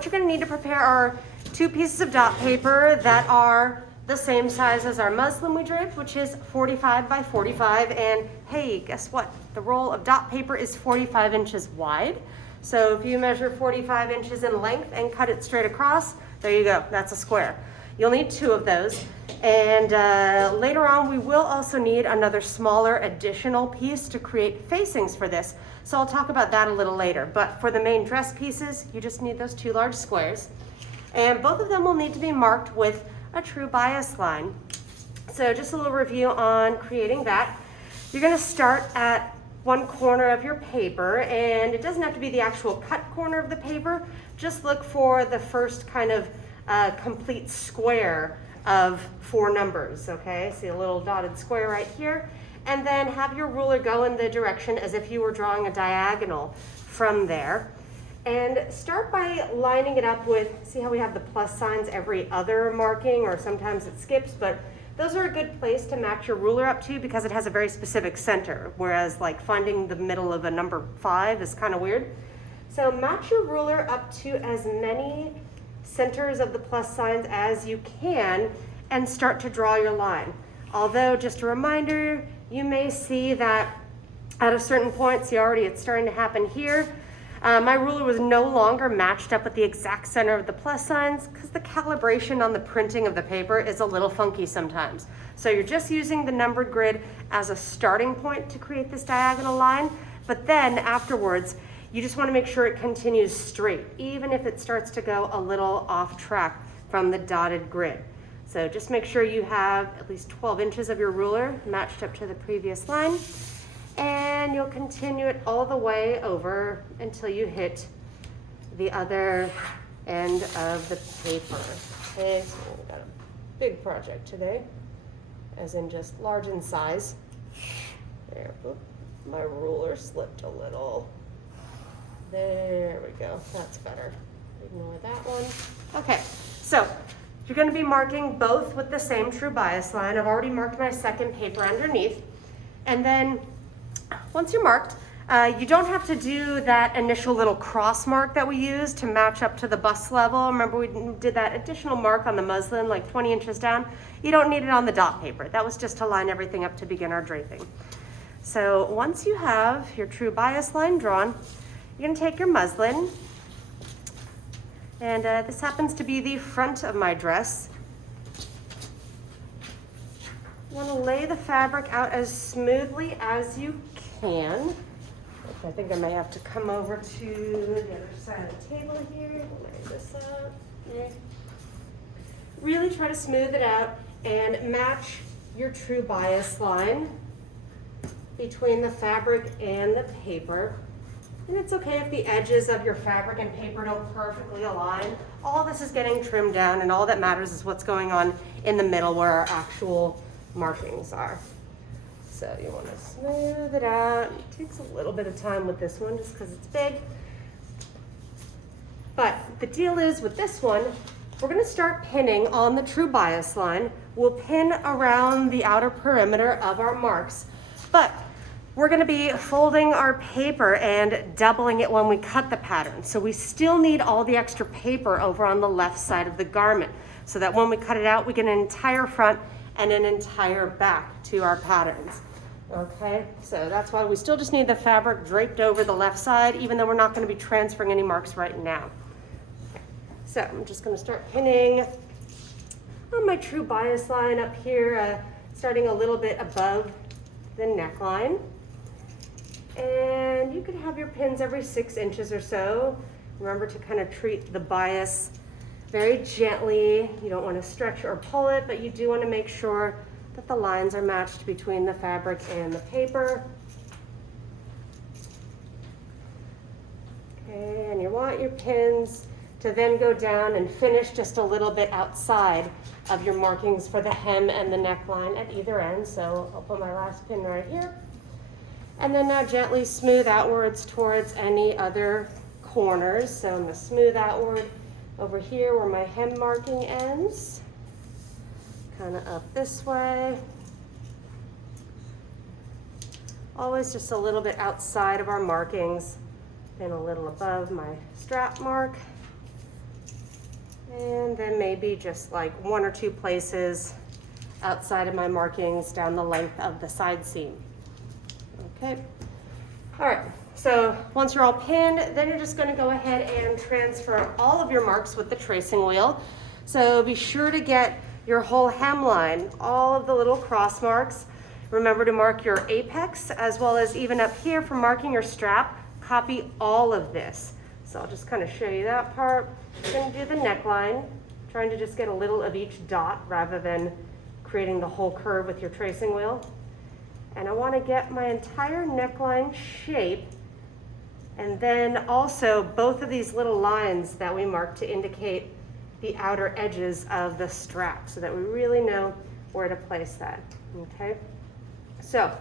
what you're gonna need to prepare are 2 pieces of dot paper that are the same size as our muslin we draped, which is 45 by 45. And hey, guess what? The roll of dot paper is 45 inches wide. So if you measure 45 inches in length and cut it straight across, there you go, that's a square. You'll need 2 of those. And later on, we will also need another smaller additional piece to create facings for this. So I'll talk about that a little later. But for the main dress pieces, you just need those 2 large squares. And both of them will need to be marked with a true bias line. So just a little review on creating that. You're gonna start at one corner of your paper, and it doesn't have to be the actual cut corner of the paper. Just look for the first kind of complete square of 4 numbers, okay? See a little dotted square right here. And then have your ruler go in the direction as if you were drawing a diagonal from there. And start by lining it up with, see how we have the plus signs every other marking, or sometimes it skips, but those are a good place to match your ruler up to because it has a very specific center, whereas like finding the middle of a number 5 is kind of weird. So match your ruler up to as many centers of the plus signs as you can and start to draw your line. Although, just a reminder, you may see that at a certain point, see already it's starting to happen here, my ruler was no longer matched up with the exact center of the plus signs because the calibration on the printing of the paper is a little funky sometimes. So you're just using the numbered grid as a starting point to create this diagonal line, but then afterwards, you just want to make sure it continues straight, even if it starts to go a little off track from the dotted grid. So just make sure you have at least 12 inches of your ruler matched up to the previous line. And you'll continue it all the way over until you hit the other end of the paper. Okay, so we've got a big project today, as in just large in size. There, oop, my ruler slipped a little. There we go, that's better. Ignore that one. Okay, so you're gonna be marking both with the same true bias line. I've already marked my second paper underneath. And then once you're marked, you don't have to do that initial little cross mark that we used to match up to the bust level. Remember we did that additional mark on the muslin, like 20 inches down? You don't need it on the dot paper. That was just to line everything up to begin our draping. So once you have your true bias line drawn, you're gonna take your muslin, and this happens to be the front of my dress. You want to lay the fabric out as smoothly as you can. Which I think I may have to come over to the other side of the table here. Lay this up. Okay. Really try to smooth it out and match your true bias line between the fabric and the paper. And it's okay if the edges of your fabric and paper don't perfectly align. All this is getting trimmed down, and all that matters is what's going on in the middle where our actual markings are. So you want to smooth it out. It takes a little bit of time with this one just because it's big. But the deal is with this one, we're going to start pinning on the true bias line. We'll pin around the outer perimeter of our marks, but we're going to be folding our paper and doubling it when we cut the pattern. So we still need all the extra paper over on the left side of the garment so that when we cut it out, we get an entire front and an entire back to our patterns. Okay, so that's why we still just need the fabric draped over the left side, even though we're not going to be transferring any marks right now. Okay. So I'm just going to start pinning on my true bias line up here, starting a little bit above the neckline. And you can have your pins every 6 inches or so. Remember to kind of treat the bias very gently. You don't want to stretch or pull it, but you do want to make sure that the lines are matched between the fabric and the paper. Okay, and you want your pins to then go down and finish just a little bit outside of your markings for the hem and the neckline at either end. So I'll put my last pin right here. And then now gently smooth outwards towards any other corners. So I'm going to smooth outward over here where my hem marking ends. Kind of up this way. Always just a little bit outside of our markings and a little above my strap mark. And then maybe just like 1 or 2 places outside of my markings down the length of the side seam. Okay. All right, so once you're all pinned, then you're just gonna go ahead and transfer all of your marks with the tracing wheel. So be sure to get your whole hemline, all of the little cross marks. Remember to mark your apex, as well as even up here for marking your strap. Copy all of this. So I'll just kind of show you that part. I'm gonna do the neckline, trying to just get a little of each dot rather than creating the whole curve with your tracing wheel. And I want to get my entire neckline shape, and then also both of these little lines that we marked to indicate the outer edges of the strap so that we really know where to place that. Okay, so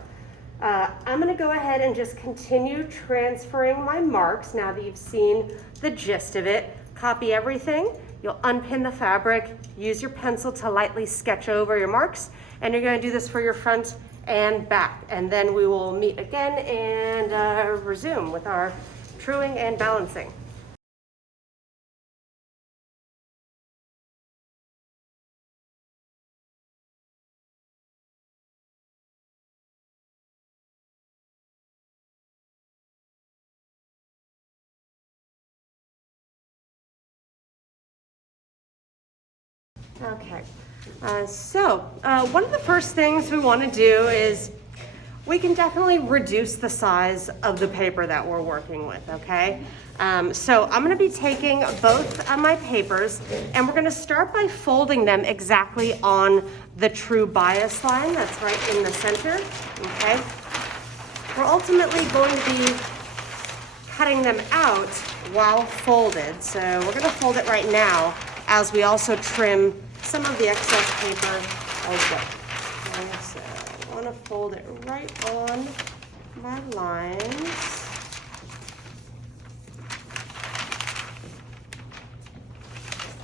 I'm going to go ahead and just continue transferring my marks now that you've seen the gist of it. Copy everything. You'll unpin the fabric, use your pencil to lightly sketch over your marks, and you're going to do this for your front and back. And then we will meet again and resume with our truing and balancing. Okay, so one of the first things we want to do is we can definitely reduce the size of the paper that we're working with, okay? So I'm going to be taking both of my papers, and we're going to start by folding them exactly on the true bias line that's right in the center, okay? We're ultimately going to be cutting them out while folded, so we're going to fold it right now as we also trim some of the excess paper away. Okay, so I want to fold it right on my lines.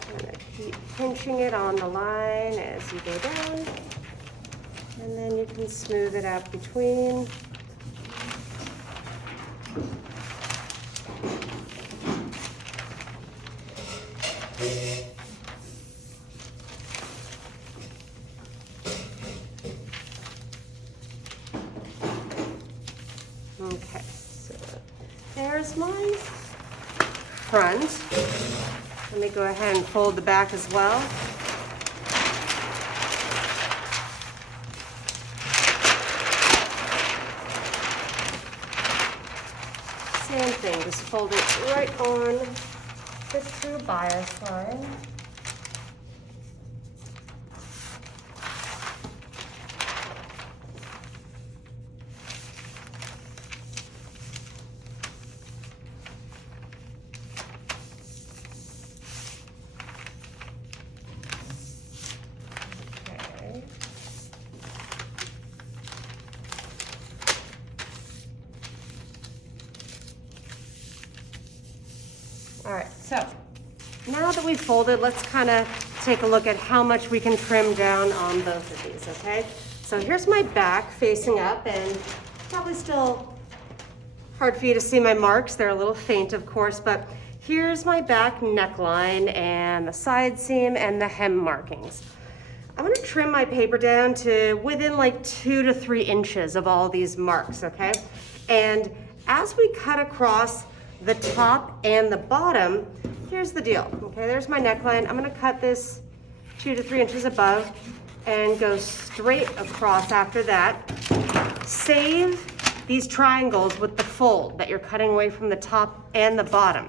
I'm going to keep pinching it on the line as you go down, and then you can smooth it out between. Okay, so there's my front. Let me go ahead and fold the back as well. Same thing, just fold it right on the true bias line. All right, so now that we've folded, let's kind of take a look at how much we can trim down on both of these, okay? So here's my back facing up, and probably still hard for you to see my marks. They're a little faint, of course, but here's my back neckline and the side seam and the hem markings. I'm gonna trim my paper down to within like 2 to 3 inches of all these marks, okay? And as we cut across the top and the bottom, here's the deal, okay? There's my neckline. I'm gonna cut this 2 to 3 inches above and go straight across after that. Save these triangles with the fold that you're cutting away from the top and the bottom.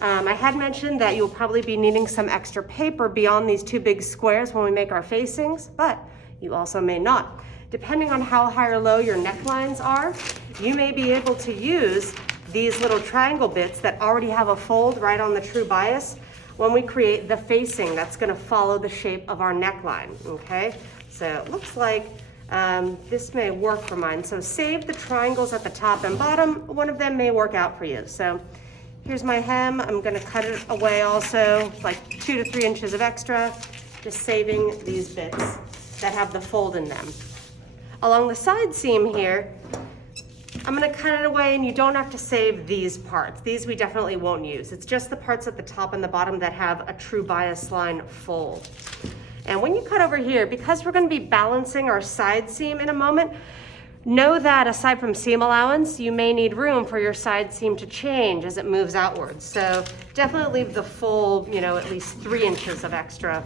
I had mentioned that you'll probably be needing some extra paper beyond these 2 big squares when we make our facings, but you also may not. Depending on how high or low your necklines are, you may be able to use these little triangle bits that already have a fold right on the true bias when we create the facing that's going to follow the shape of our neckline, okay? So it looks like this may work for mine. So save the triangles at the top and bottom. One of them may work out for you. So here's my hem. I'm going to cut it away also, like 2 to 3 inches of extra, just saving these bits that have the fold in them. Along the side seam here, I'm gonna cut it away, and you don't have to save these parts. These we definitely won't use. It's just the parts at the top and the bottom that have a true bias line fold. And when you cut over here, because we're gonna be balancing our side seam in a moment, know that aside from seam allowance, you may need room for your side seam to change as it moves outwards. So definitely leave the full, at least 3 inches of extra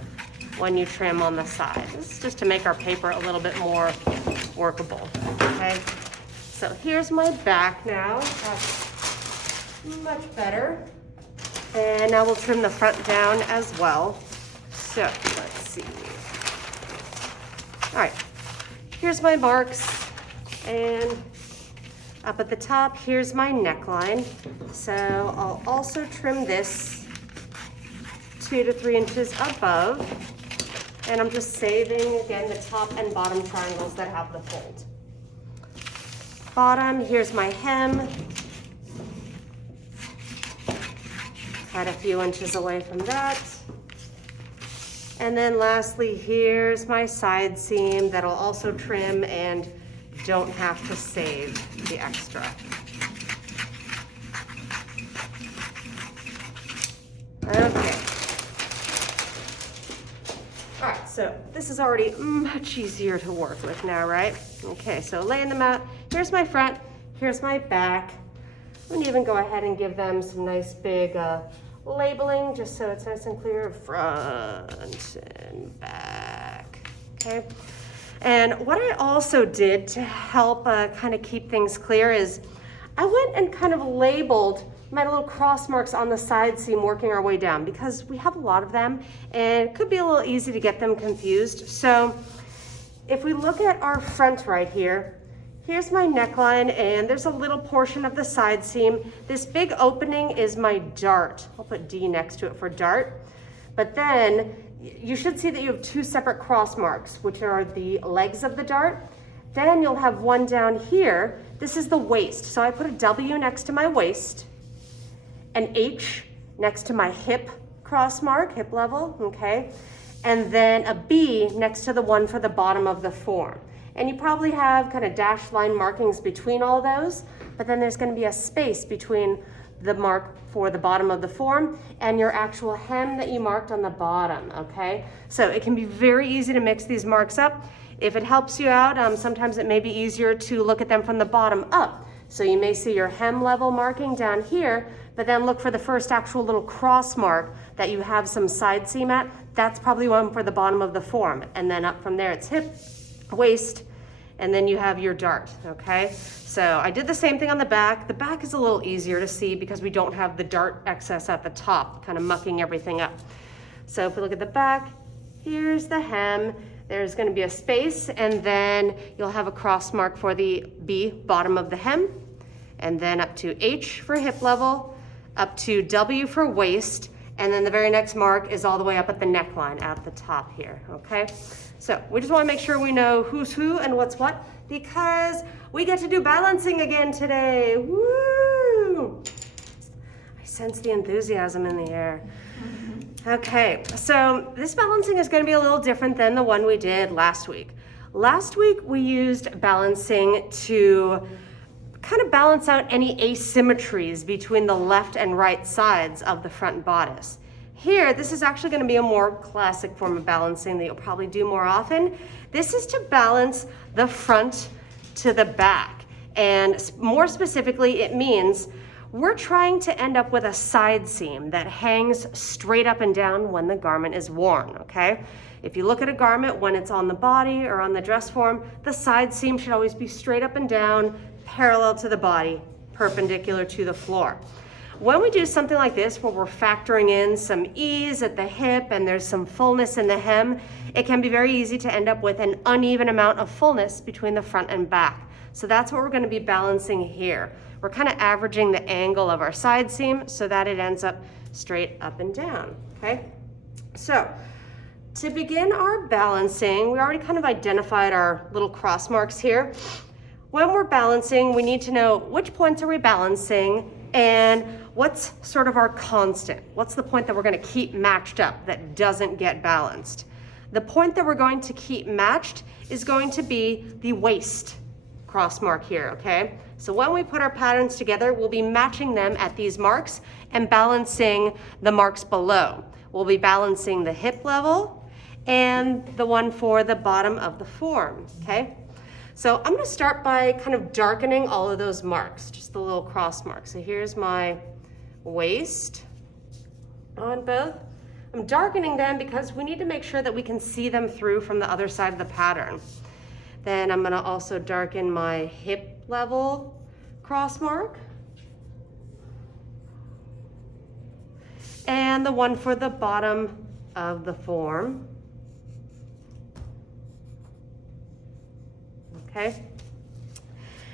when you trim on the side. This is just to make our paper a little bit more workable, okay? So here's my back now. That's much better. And now we'll trim the front down as well. So let's see. All right, here's my marks. And up at the top, here's my neckline. So I'll also trim this 2 to 3 inches above. And I'm just saving, again, the top and bottom triangles that have the fold. Bottom, here's my hem. Cut a few inches away from that. And then lastly, here's my side seam that'll also trim and don't have to save the extra. Okay. All right, so this is already much easier to work with now, right? Okay, so laying them out. Here's my front, here's my back. I'm gonna even go ahead and give them some nice big labeling, just so it's nice and clear, front and back, okay? And what I also did to help kind of keep things clear is I went and kind of labeled my little cross marks on the side seam working our way down, because we have a lot of them and it could be a little easy to get them confused. So if we look at our front right here, here's my neckline, and there's a little portion of the side seam. This big opening is my dart. I'll put D next to it for dart. But then you should see that you have 2 separate cross marks, which are the legs of the dart. Then you'll have one down here. This is the waist. So I put a W next to my waist, an H next to my hip cross mark, hip level, okay? And then a B next to the one for the bottom of the form. And you probably have kind of dashed line markings between all those, but then there's gonna be a space between the mark for the bottom of the form and your actual hem that you marked on the bottom, okay? So it can be very easy to mix these marks up. If it helps you out, sometimes it may be easier to look at them from the bottom up. So you may see your hem level marking down here, but then look for the first actual little cross mark that you have some side seam at. That's probably one for the bottom of the form. And then up from there, it's hip, waist, and then you have your dart, okay? So I did the same thing on the back. The back is a little easier to see because we don't have the dart excess at the top, kind of mucking everything up. So if we look at the back, here's the hem. There's gonna be a space, and then you'll have a cross mark for the B, bottom of the hem, and then up to H for hip level, up to W for waist, and then the very next mark is all the way up at the neckline at the top here, okay? So we just wanna make sure we know who's who and what's what, because we get to do balancing again today. Woo! I sense the enthusiasm in the air. Okay, so this balancing is gonna be a little different than the one we did last week. Last week we used balancing to kind of balance out any asymmetries between the left and right sides of the front bodice. Here, this is actually gonna be a more classic form of balancing that you'll probably do more often. This is to balance the front to the back. And more specifically, it means we're trying to end up with a side seam that hangs straight up and down when the garment is worn, okay? If you look at a garment when it's on the body or on the dress form, the side seam should always be straight up and down, parallel to the body, perpendicular to the floor. When we do something like this, where we're factoring in some ease at the hip and there's some fullness in the hem, it can be very easy to end up with an uneven amount of fullness between the front and back. So that's what we're gonna be balancing here. We're kind of averaging the angle of our side seam so that it ends up straight up and down, okay? So to begin our balancing, we already kind of identified our little cross marks here. When we're balancing, we need to know which points are we balancing and what's sort of our constant. What's the point that we're gonna keep matched up that doesn't get balanced? The point that we're going to keep matched is going to be the waist cross mark here, okay? So when we put our patterns together, we'll be matching them at these marks and balancing the marks below. We'll be balancing the hip level and the one for the bottom of the form, okay? So I'm gonna start by kind of darkening all of those marks, just the little cross marks. So here's my waist on both. I'm darkening them because we need to make sure that we can see them through from the other side of the pattern. Then I'm gonna also darken my hip level cross mark. And the one for the bottom of the form. Okay.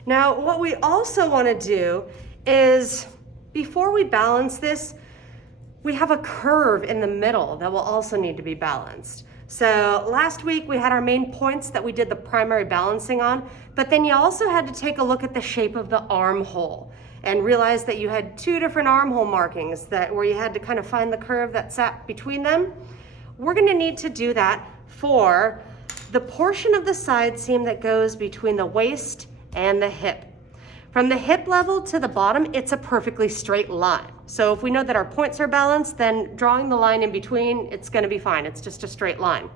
Now, what we also want to do is, before we balance this, we have a curve in the middle that will also need to be balanced. So last week we had our main points that we did the primary balancing on, but then you also had to take a look at the shape of the armhole and realize that you had two different armhole markings where you had to kind of find the curve that sat between them. We're going to need to do that for the portion of the side seam that goes between the waist and the hip. From the hip level to the bottom, it's a perfectly straight line. So if we know that our points are balanced, then drawing the line in between, it's going to be fine. It's just a straight line.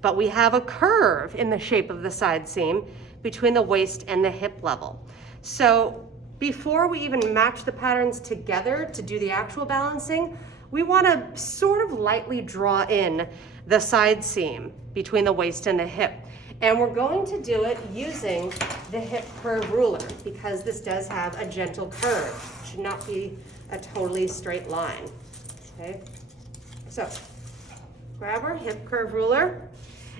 But we have a curve in the shape of the side seam between the waist and the hip level. So before we even match the patterns together to do the actual balancing, we want to sort of lightly draw in the side seam between the waist and the hip. And we're going to do it using the hip curve ruler because this does have a gentle curve. It should not be a totally straight line. Okay, so grab our hip curve ruler,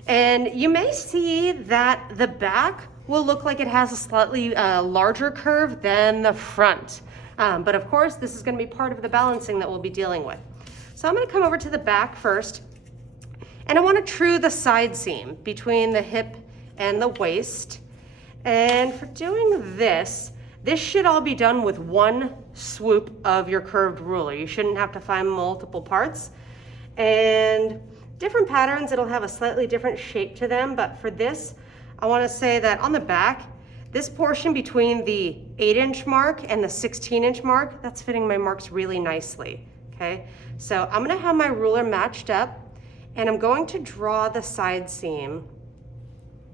and you may see that the back will look like it has a slightly larger curve than the front. But of course, this is going to be part of the balancing that we'll be dealing with. So I'm going to come over to the back first. And I want to true the side seam between the hip and the waist. And for doing this, this should all be done with one swoop of your curved ruler. You shouldn't have to find multiple parts. And different patterns, it'll have a slightly different shape to them. But for this, I want to say that on the back, this portion between the 8-inch mark and the 16-inch mark, that's fitting my marks really nicely. Okay, so I'm going to have my ruler matched up. And I'm going to draw the side seam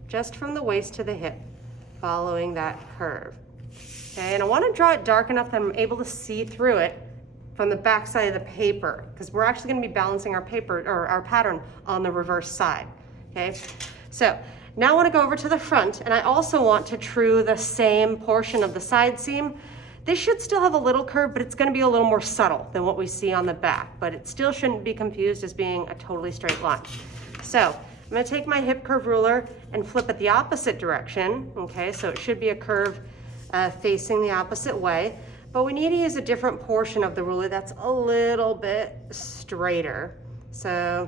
just from the waist to the hip, following that curve. Okay, and I want to draw it dark enough that I'm able to see through it from the back side of the paper, because we're actually going to be balancing our paper or our pattern on the reverse side. Okay, so now I want to go over to the front, and I also want to true the same portion of the side seam. This should still have a little curve, but it's going to be a little more subtle than what we see on the back, but it still shouldn't be confused as being a totally straight line. So I'm going to take my hip curve ruler and flip it the opposite direction. Okay, so it should be a curve facing the opposite way, but we need to use a different portion of the ruler that's a little bit straighter. So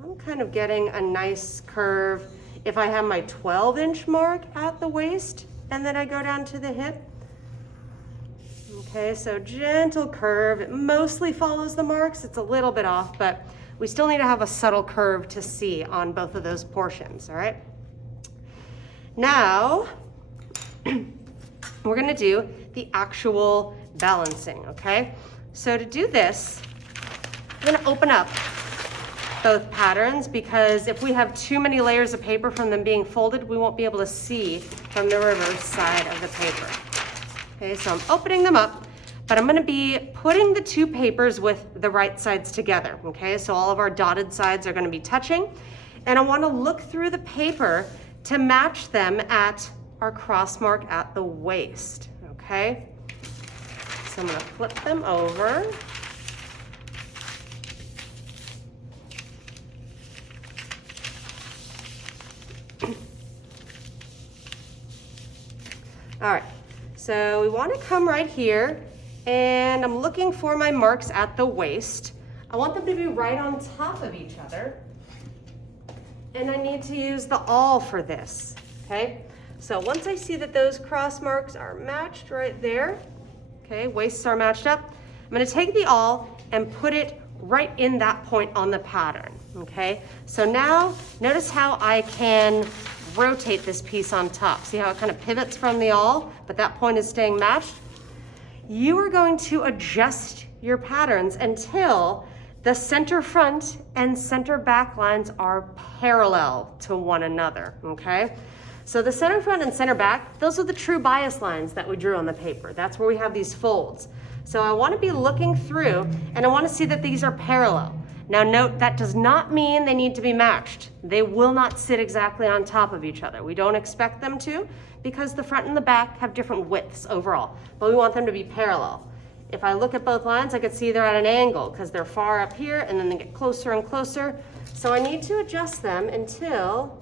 I'm kind of getting a nice curve. If I have my 12-inch mark at the waist and then I go down to the hip, okay, so gentle curve. It mostly follows the marks. It's a little bit off, but we still need to have a subtle curve to see on both of those portions, all right? Now, we're gonna do the actual balancing, okay? So to do this, I'm gonna open up both patterns because if we have too many layers of paper from them being folded, we won't be able to see from the reverse side of the paper. Okay, so I'm opening them up, but I'm going to be putting the two papers with the right sides together. Okay, so all of our dotted sides are going to be touching, and I want to look through the paper to match them at our cross mark at the waist. Okay, so I'm going to flip them over. All right. So we want to come right here, and I'm looking for my marks at the waist. I want them to be right on top of each other, and I need to use the awl for this, okay? So once I see that those cross marks are matched right there, okay, waists are matched up, I'm going to take the awl and put it right in that point on the pattern, okay? So now notice how I can rotate this piece on top. See how it kind of pivots from the awl, but that point is staying matched? You are going to adjust your patterns until the center front and center back lines are parallel to one another, okay? So the center front and center back, those are the true bias lines that we drew on the paper. That's where we have these folds. So I want to be looking through and I want to see that these are parallel. Now note, that does not mean they need to be matched. They will not sit exactly on top of each other. We don't expect them to because the front and the back have different widths overall, but we want them to be parallel. If I look at both lines, I could see they're at an angle because they're far up here and then they get closer and closer. So I need to adjust them until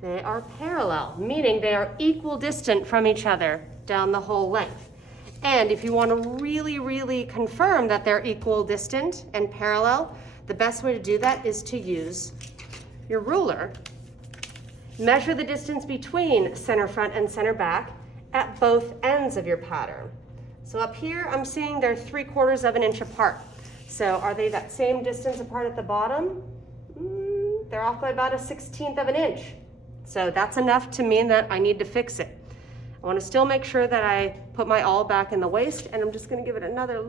they are parallel, meaning they are equal distant from each other down the whole length. And if you want to really, really confirm that they're equal distant and parallel, the best way to do that is to use your ruler. Measure the distance between center front and center back at both ends of your pattern. So up here, I'm seeing they're 3/4 of an inch apart. So are they that same distance apart at the bottom? They're off by about 1/16 of an inch. So that's enough to mean that I need to fix it. I want to still make sure that I put my awl back in the waist, and I'm just going to give it another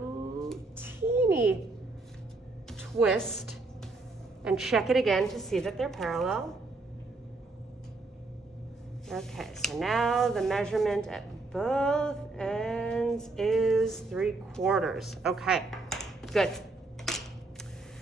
teeny twist and check it again to see that they're parallel. Okay, so now the measurement at both ends is 3/4. Okay, good.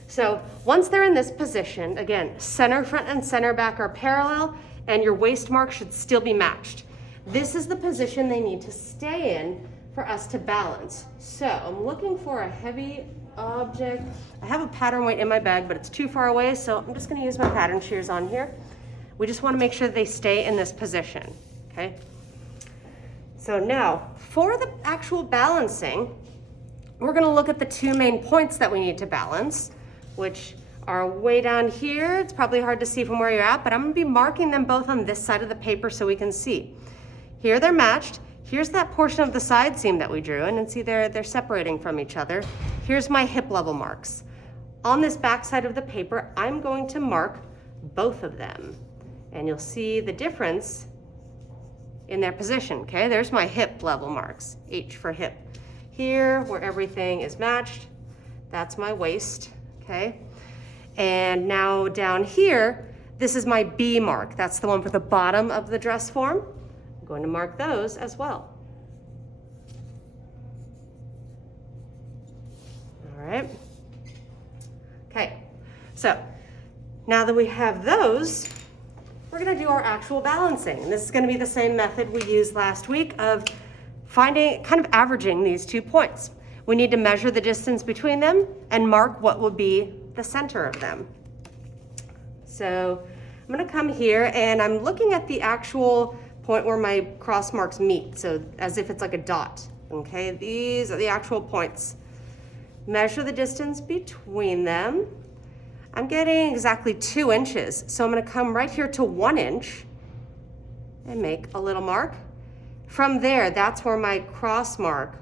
So once they're in this position, again, center front and center back are parallel and your waist mark should still be matched. This is the position they need to stay in for us to balance. So I'm looking for a heavy object. I have a pattern weight in my bag, but it's too far away, so I'm just gonna use my pattern shears on here. We just wanna make sure they stay in this position, okay? So now, for the actual balancing, we're gonna look at the two main points that we need to balance, which are way down here. It's probably hard to see from where you're at, but I'm gonna be marking them both on this side of the paper so we can see. Here they're matched. Here's that portion of the side seam that we drew, and see they're separating from each other. Here's my hip level marks. On this back side of the paper, I'm going to mark both of them, and you'll see the difference in their position, okay? There's my hip level marks, H for hip. Here, where everything is matched, that's my waist, okay? And now down here, this is my B mark. That's the one for the bottom of the dress form. I'm going to mark those as well. All right. Okay, so now that we have those, we're gonna do our actual balancing. And this is gonna be the same method we used last week of finding, kind of averaging these 2 points. We need to measure the distance between them and mark what would be the center of them. So I'm gonna come here and I'm looking at the actual point where my cross marks meet. So as if it's like a dot, okay? These are the actual points. Measure the distance between them. I'm getting exactly 2 inches. So I'm gonna come right here to 1 inch and make a little mark. From there, that's where my cross mark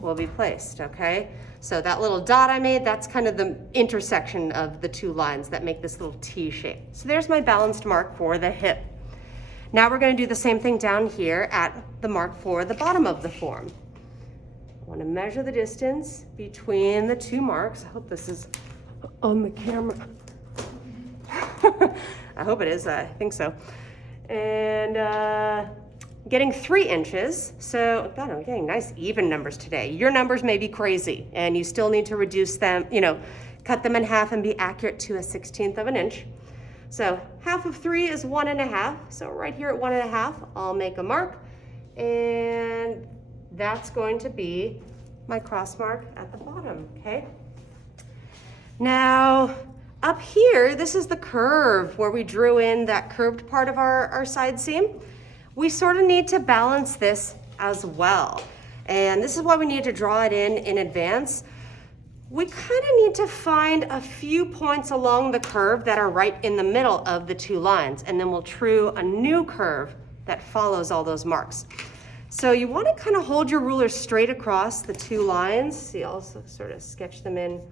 will be placed, okay? So that little dot I made, that's kind of the intersection of the 2 lines that make this little T shape. So there's my balanced mark for the hip. Now we're gonna do the same thing down here at the mark for the bottom of the form. I wanna measure the distance between the 2 marks. I hope this is on the camera. I hope it is, I think so. And getting 3 inches. So, God, I'm getting nice even numbers today. Your numbers may be crazy and you still need to reduce them, cut them in half and be accurate to 1/16 of an inch. So half of 3 is 1.5. So right here at 1.5, I'll make a mark and that's going to be my cross mark at the bottom, okay? Now, up here, this is the curve where we drew in that curved part of our side seam. We sort of need to balance this as well. And this is why we need to draw it in advance. We kind of need to find a few points along the curve that are right in the middle of the 2 lines, and then we'll true a new curve that follows all those marks. So you want to kind of hold your ruler straight across the 2 lines. See, I'll also sort of sketch them in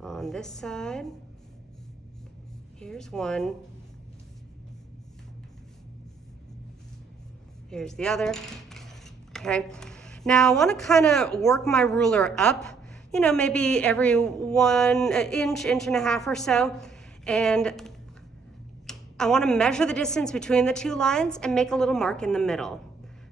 on this side. Here's one, Here's the other, okay? Now I wanna kinda work my ruler up, you know, maybe every 1 inch, inch and a half or so, and I wanna measure the distance between the two lines and make a little mark in the middle.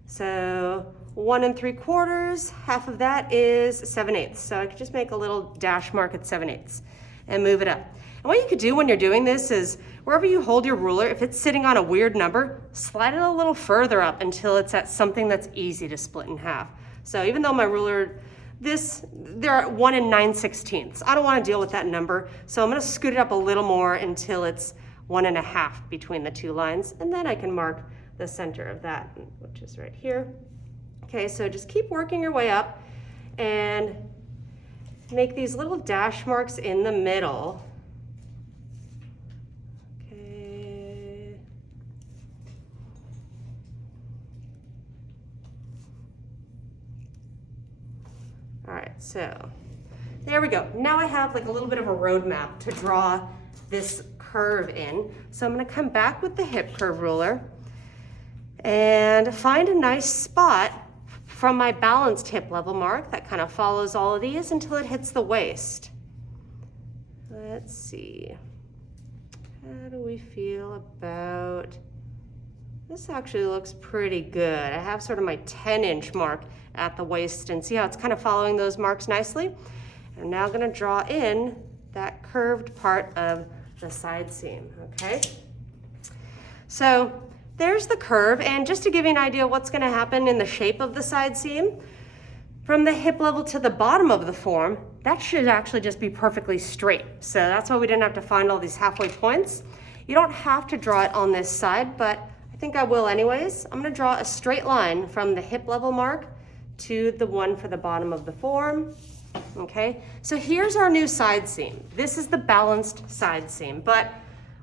So 1 3/4, half of that is 7/8. So I could just make a little dash mark at 7/8 and move it up. And what you could do when you're doing this is wherever you hold your ruler, if it's sitting on a weird number, slide it a little further up until it's at something that's easy to split in half. So even though my ruler, they're at 1 9/16. I don't want to deal with that number. So I'm going to scoot it up a little more until it's 1 1/2 between the two lines. And then I can mark the center of that, which is right here. Okay, so just keep working your way up and make these little dash marks in the middle. Okay. All right, so there we go. Now I have like a little bit of a roadmap to draw this curve in. So I'm gonna come back with the hip curve ruler and find a nice spot from my balanced hip level mark that kind of follows all of these until it hits the waist. Let's see. How do we feel about, this actually looks pretty good. I have sort of my 10-inch mark at the waist and see how it's kind of following those marks nicely. I'm now gonna draw in that curved part of the side seam, okay? So there's the curve, and just to give you an idea of what's gonna happen in the shape of the side seam, from the hip level to the bottom of the form, that should actually just be perfectly straight. So that's why we didn't have to find all these halfway points. You don't have to draw it on this side, but I think I will anyways. I'm gonna draw a straight line from the hip level mark to the one for the bottom of the form, okay? So here's our new side seam. This is the balanced side seam, but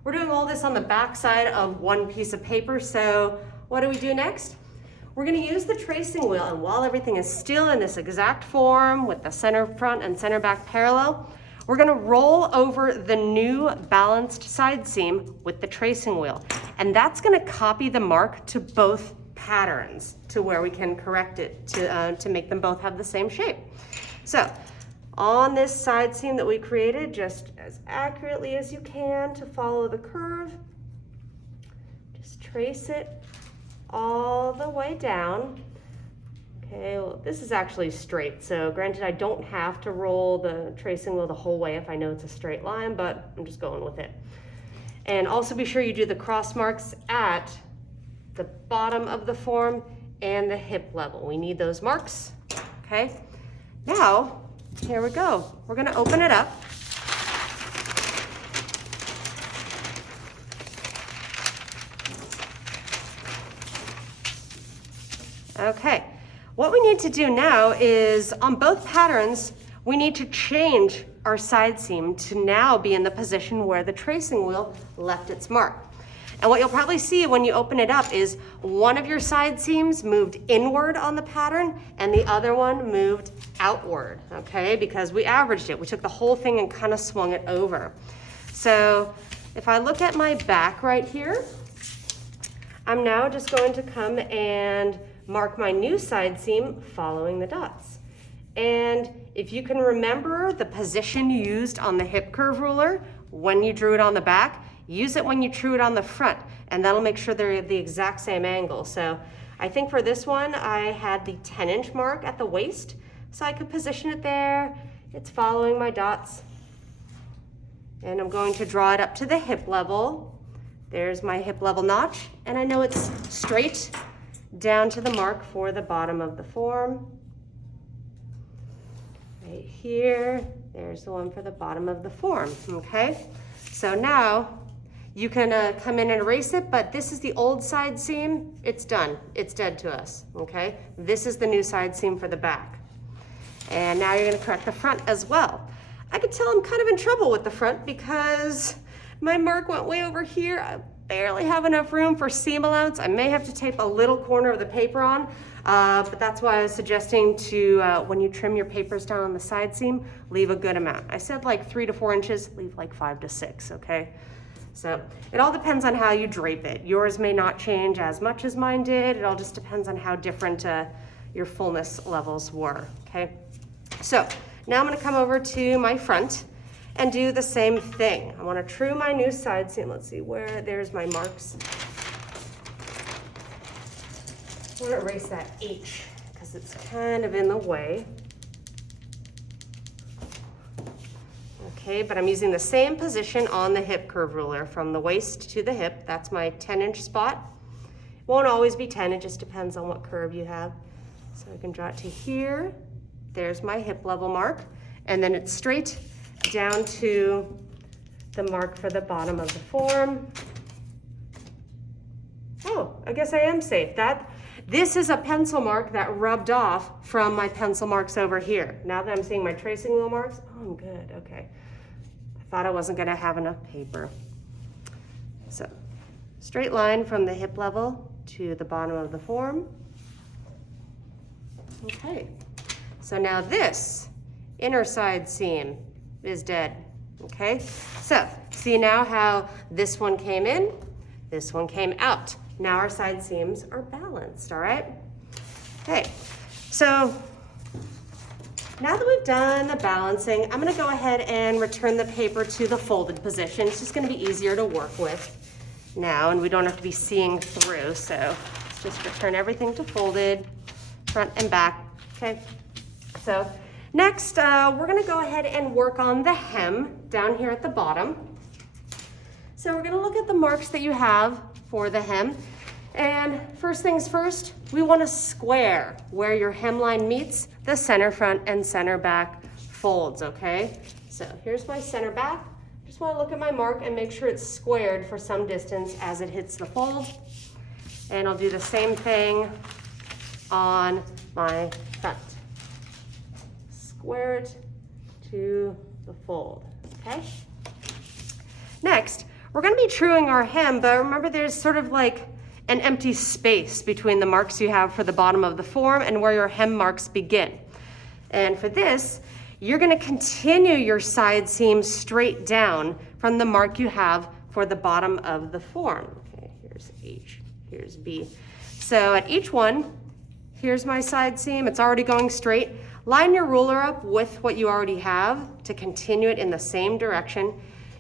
we're doing all this on the back side of one piece of paper, so what do we do next? We're gonna use the tracing wheel, and while everything is still in this exact form with the center front and center back parallel, we're gonna roll over the new balanced side seam with the tracing wheel. And that's gonna copy the mark to both patterns to where we can correct it to make them both have the same shape. So on this side seam that we created, just as accurately as you can to follow the curve, just trace it all the way down. Okay, well, this is actually straight, so granted I don't have to roll the tracing wheel the whole way if I know it's a straight line, but I'm just going with it. And also be sure you do the cross marks at the bottom of the form and the hip level. We need those marks, okay? Now, here we go. We're gonna open it up. Okay, what we need to do now is on both patterns, we need to change our side seam to now be in the position where the tracing wheel left its mark. And what you'll probably see when you open it up is one of your side seams moved inward on the pattern and the other one moved outward, okay? Because we averaged it. We took the whole thing and kind of swung it over. So if I look at my back right here, I'm now just going to come and mark my new side seam following the dots. And if you can remember the position you used on the hip curve ruler when you drew it on the back, use it when you drew it on the front, and that'll make sure they're the exact same angle. So I think for this one, I had the 10-inch mark at the waist, so I could position it there. It's following my dots. And I'm going to draw it up to the hip level. There's my hip level notch, and I know it's straight down to the mark for the bottom of the form. Right here, there's the one for the bottom of the form, okay? So now you can come in and erase it, but this is the old side seam. It's done, it's dead to us, okay? This is the new side seam for the back. And now you're gonna correct the front as well. I could tell I'm kind of in trouble with the front because my mark went way over here. I barely have enough room for seam allowance. I may have to tape a little corner of the paper on, but that's why I was suggesting to, when you trim your papers down on the side seam, leave a good amount. I said like 3 to 4 inches, leave like 5 to 6, okay? So it all depends on how you drape it. Yours may not change as much as mine did. It all just depends on how different your fullness levels were, okay? So now I'm gonna come over to my front and do the same thing. I wanna true my new side seam. Let's see there's my marks. I wanna erase that H because it's kind of in the way. Okay, but I'm using the same position on the hip curve ruler from the waist to the hip. That's my 10-inch spot. It won't always be 10, it just depends on what curve you have. So I can draw it to here. There's my hip level mark. And then it's straight down to the mark for the bottom of the form. Oh, I guess I am safe. This is a pencil mark that rubbed off from my pencil marks over here. Now that I'm seeing my tracing wheel marks, oh, I'm good, okay. I thought I wasn't gonna have enough paper. So, straight line from the hip level to the bottom of the form. Okay, so now this inner side seam is dead, okay? So, see now how this one came in, this one came out. Now our side seams are balanced, all right? Okay, so now that we've done the balancing, I'm gonna go ahead and return the paper to the folded position. It's just gonna be easier to work with now, and we don't have to be seeing through, so let's just return everything to folded, front and back, okay? So next, we're gonna go ahead and work on the hem down here at the bottom. So we're gonna look at the marks that you have for the hem. And first things first, we want to square where your hemline meets the center front and center back folds, okay? So here's my center back. Just want to look at my mark and make sure it's squared for some distance as it hits the fold. And I'll do the same thing on my front. Square it to the fold, okay? Next, we're gonna be truing our hem, but remember there's sort of like an empty space between the marks you have for the bottom of the form and where your hem marks begin. And for this, you're gonna continue your side seam straight down from the mark you have for the bottom of the form. Okay, here's H, here's B. So at each one, here's my side seam, it's already going straight. Line your ruler up with what you already have to continue it in the same direction,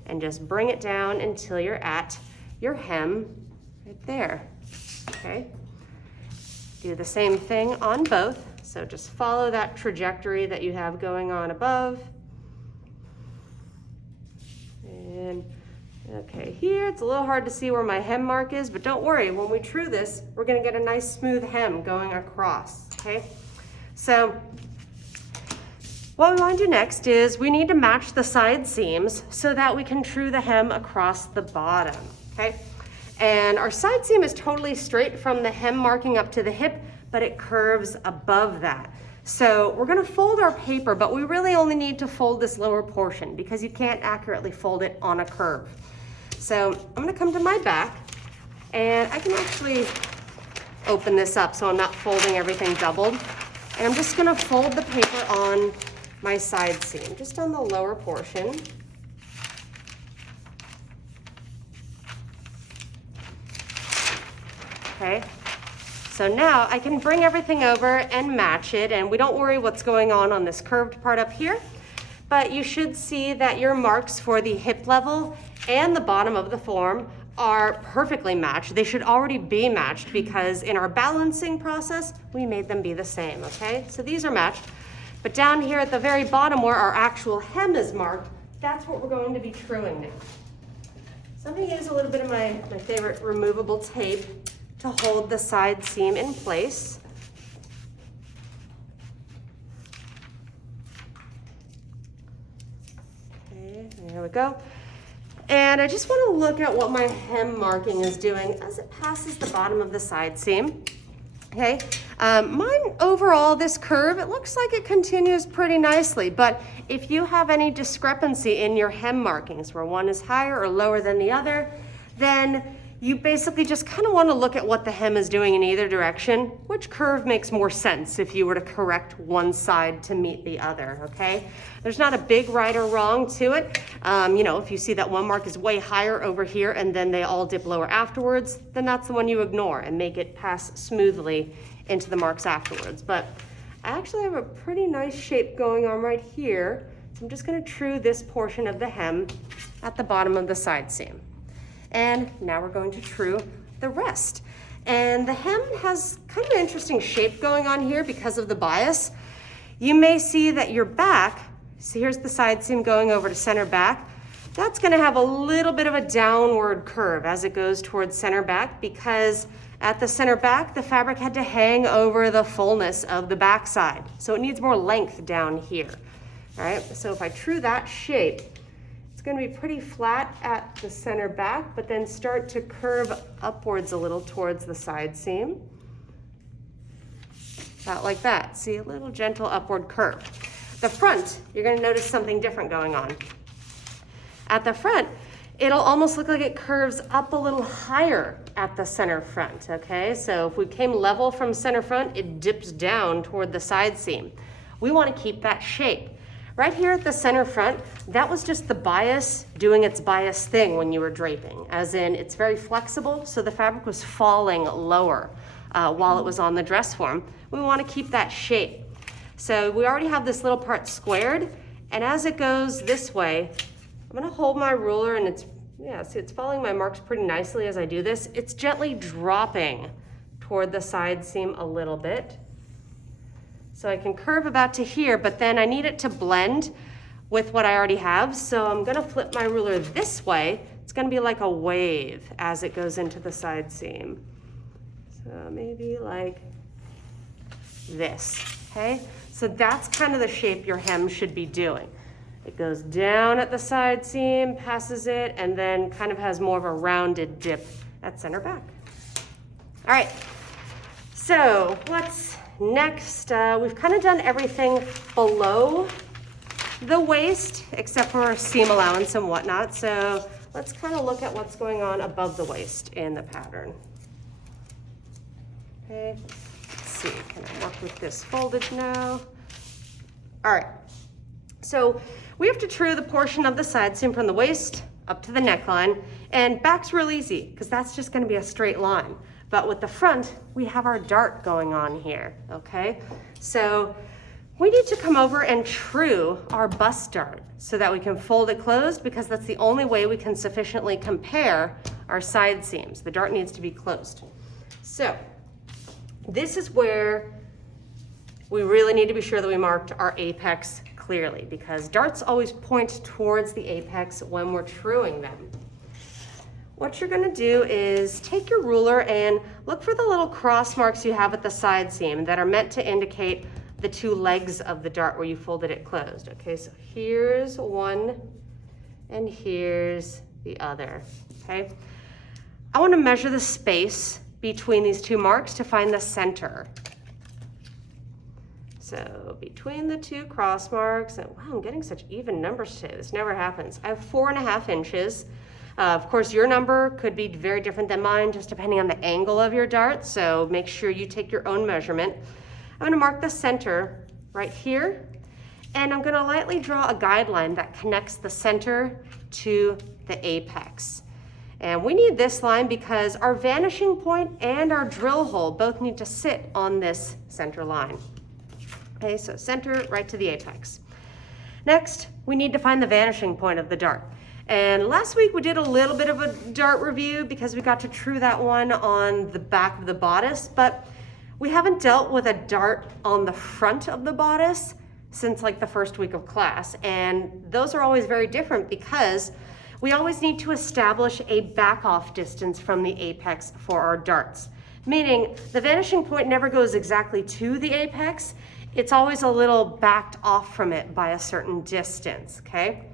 and just bring it down until you're at your hem right there, okay? Do the same thing on both. So just follow that trajectory that you have going on above. And okay, here it's a little hard to see where my hem mark is, but don't worry, when we true this, we're gonna get a nice smooth hem going across, okay? So what we want to do next is we need to match the side seams so that we can true the hem across the bottom, okay? And our side seam is totally straight from the hem marking up to the hip, but it curves above that. So we're gonna fold our paper, but we really only need to fold this lower portion because you can't accurately fold it on a curve. So I'm gonna come to my back, and I can actually open this up so I'm not folding everything doubled. And I'm just gonna fold the paper on my side seam, just on the lower portion. Okay, so now I can bring everything over and match it, and we don't worry what's going on this curved part up here, but you should see that your marks for the hip level and the bottom of the form are perfectly matched. They should already be matched because in our balancing process, we made them be the same, okay? So these are matched. But down here at the very bottom where our actual hem is marked, that's what we're going to be truing now. So I'm gonna use a little bit of my favorite removable tape to hold the side seam in place. Okay, there we go. And I just want to look at what my hem marking is doing as it passes the bottom of the side seam. Okay, mine overall, this curve, it looks like it continues pretty nicely, but if you have any discrepancy in your hem markings where one is higher or lower than the other, then you basically just kind of want to look at what the hem is doing in either direction. Which curve makes more sense if you were to correct one side to meet the other, okay? There's not a big right or wrong to it. You know, if you see that one mark is way higher over here and then they all dip lower afterwards, then that's the one you ignore and make it pass smoothly into the marks afterwards. But I actually have a pretty nice shape going on right here. So I'm just gonna true this portion of the hem at the bottom of the side seam. And now we're going to true the rest. And the hem has kind of an interesting shape going on here because of the bias. You may see that your back, so here's the side seam going over to center back, that's gonna have a little bit of a downward curve as it goes towards center back, because at the center back, the fabric had to hang over the fullness of the back side. So it needs more length down here. All right, so if I true that shape, it's gonna be pretty flat at the center back, but then start to curve upwards a little towards the side seam. About like that. See, a little gentle upward curve. The front, you're gonna notice something different going on. At the front, it'll almost look like it curves up a little higher at the center front, okay? So if we came level from center front, it dips down toward the side seam. We wanna keep that shape. Right here at the center front, that was just the bias doing its bias thing when you were draping, as in it's very flexible, so the fabric was falling lower while it was on the dress form. We want to keep that shape. So we already have this little part squared, and as it goes this way, I'm gonna hold my ruler, and it's, yeah, see, it's following my marks pretty nicely as I do this. It's gently dropping toward the side seam a little bit. So I can curve about to here, but then I need it to blend with what I already have. So I'm gonna flip my ruler this way. It's gonna be like a wave as it goes into the side seam. So maybe like this, okay? So that's kind of the shape your hem should be doing. It goes down at the side seam, passes it, and then kind of has more of a rounded dip at center back. All right, so what's next? We've kind of done everything below the waist, except for seam allowance and whatnot. So let's kind of look at what's going on above the waist in the pattern. Okay, let's see, can I work with this folded now? All right, so we have to true the portion of the side seam from the waist up to the neckline, and back's real easy because that's just gonna be a straight line. But with the front, we have our dart going on here, okay? So we need to come over and true our bust dart so that we can fold it closed, because that's the only way we can sufficiently compare our side seams. The dart needs to be closed. So this is where we really need to be sure that we marked our apex clearly, because darts always point towards the apex when we're truing them. What you're gonna do is take your ruler and look for the little cross marks you have at the side seam that are meant to indicate the two legs of the dart where you folded it closed. Okay, so here's one and here's the other, okay? I wanna measure the space between these two marks to find the center. So between the two cross marks, and wow, I'm getting such even numbers today. This never happens. I have 4.5 inches. Of course, your number could be very different than mine, just depending on the angle of your dart. So make sure you take your own measurement. I'm gonna mark the center right here, and I'm gonna lightly draw a guideline that connects the center to the apex. And we need this line because our vanishing point and our drill hole both need to sit on this center line. Okay, so center right to the apex. Next, we need to find the vanishing point of the dart. And last week we did a little bit of a dart review because we got to true that one on the back of the bodice, but we haven't dealt with a dart on the front of the bodice since like the first week of class. And those are always very different because we always need to establish a back off distance from the apex for our darts. Meaning the vanishing point never goes exactly to the apex. It's always a little backed off from it by a certain distance, okay?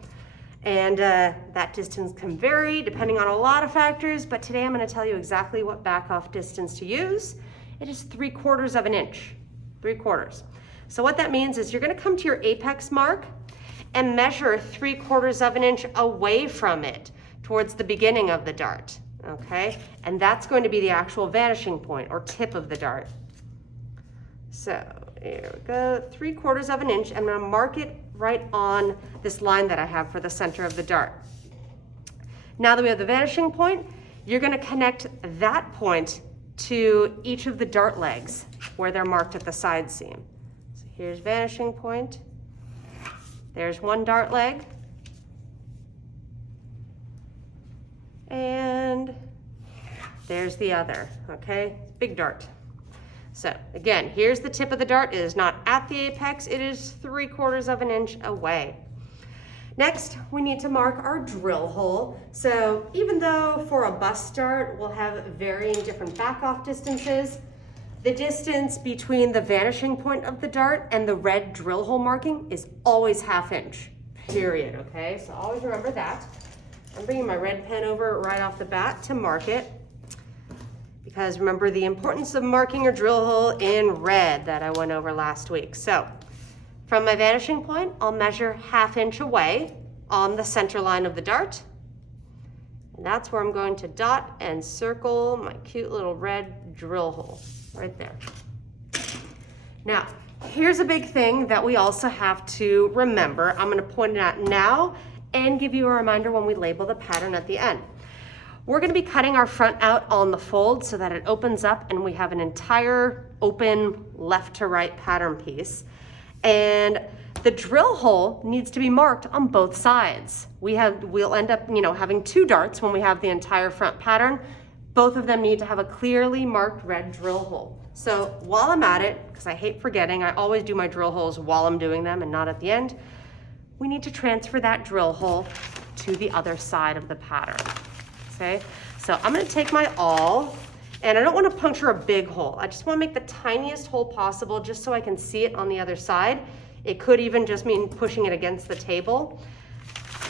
And that distance can vary depending on a lot of factors, but today I'm gonna tell you exactly what back off distance to use. It is 3/4 of an inch, 3/4. So what that means is you're gonna come to your apex mark and measure 3/4 of an inch away from it towards the beginning of the dart, okay? And that's going to be the actual vanishing point or tip of the dart. So here we go, 3/4 of an inch. I'm gonna mark it right on this line that I have for the center of the dart. Now that we have the vanishing point, you're gonna connect that point to each of the dart legs where they're marked at the side seam. So here's vanishing point. There's one dart leg. And there's the other, okay? Big dart. So again, here's the tip of the dart. It is not at the apex, it is 3/4 of an inch away. Next, we need to mark our drill hole. So even though for a bust dart, we'll have varying different back off distances, the distance between the vanishing point of the dart and the red drill hole marking is always 1/2 inch, period, okay? So always remember that. I'm bringing my red pen over right off the bat to mark it, because remember the importance of marking your drill hole in red that I went over last week. So from my vanishing point, I'll measure 1/2 inch away on the center line of the dart. And that's where I'm going to dot and circle my cute little red drill hole right there. Now, here's a big thing that we also have to remember. I'm gonna point it out now and give you a reminder when we label the pattern at the end. We're gonna be cutting our front out on the fold so that it opens up and we have an entire open left to right pattern piece. And the drill hole needs to be marked on both sides. We'll end up, having 2 darts when we have the entire front pattern. Both of them need to have a clearly marked red drill hole. So while I'm at it, because I hate forgetting, I always do my drill holes while I'm doing them and not at the end, we need to transfer that drill hole to the other side of the pattern. Okay, so I'm gonna take my awl, and I don't wanna puncture a big hole. I just wanna make the tiniest hole possible just so I can see it on the other side. It could even just mean pushing it against the table.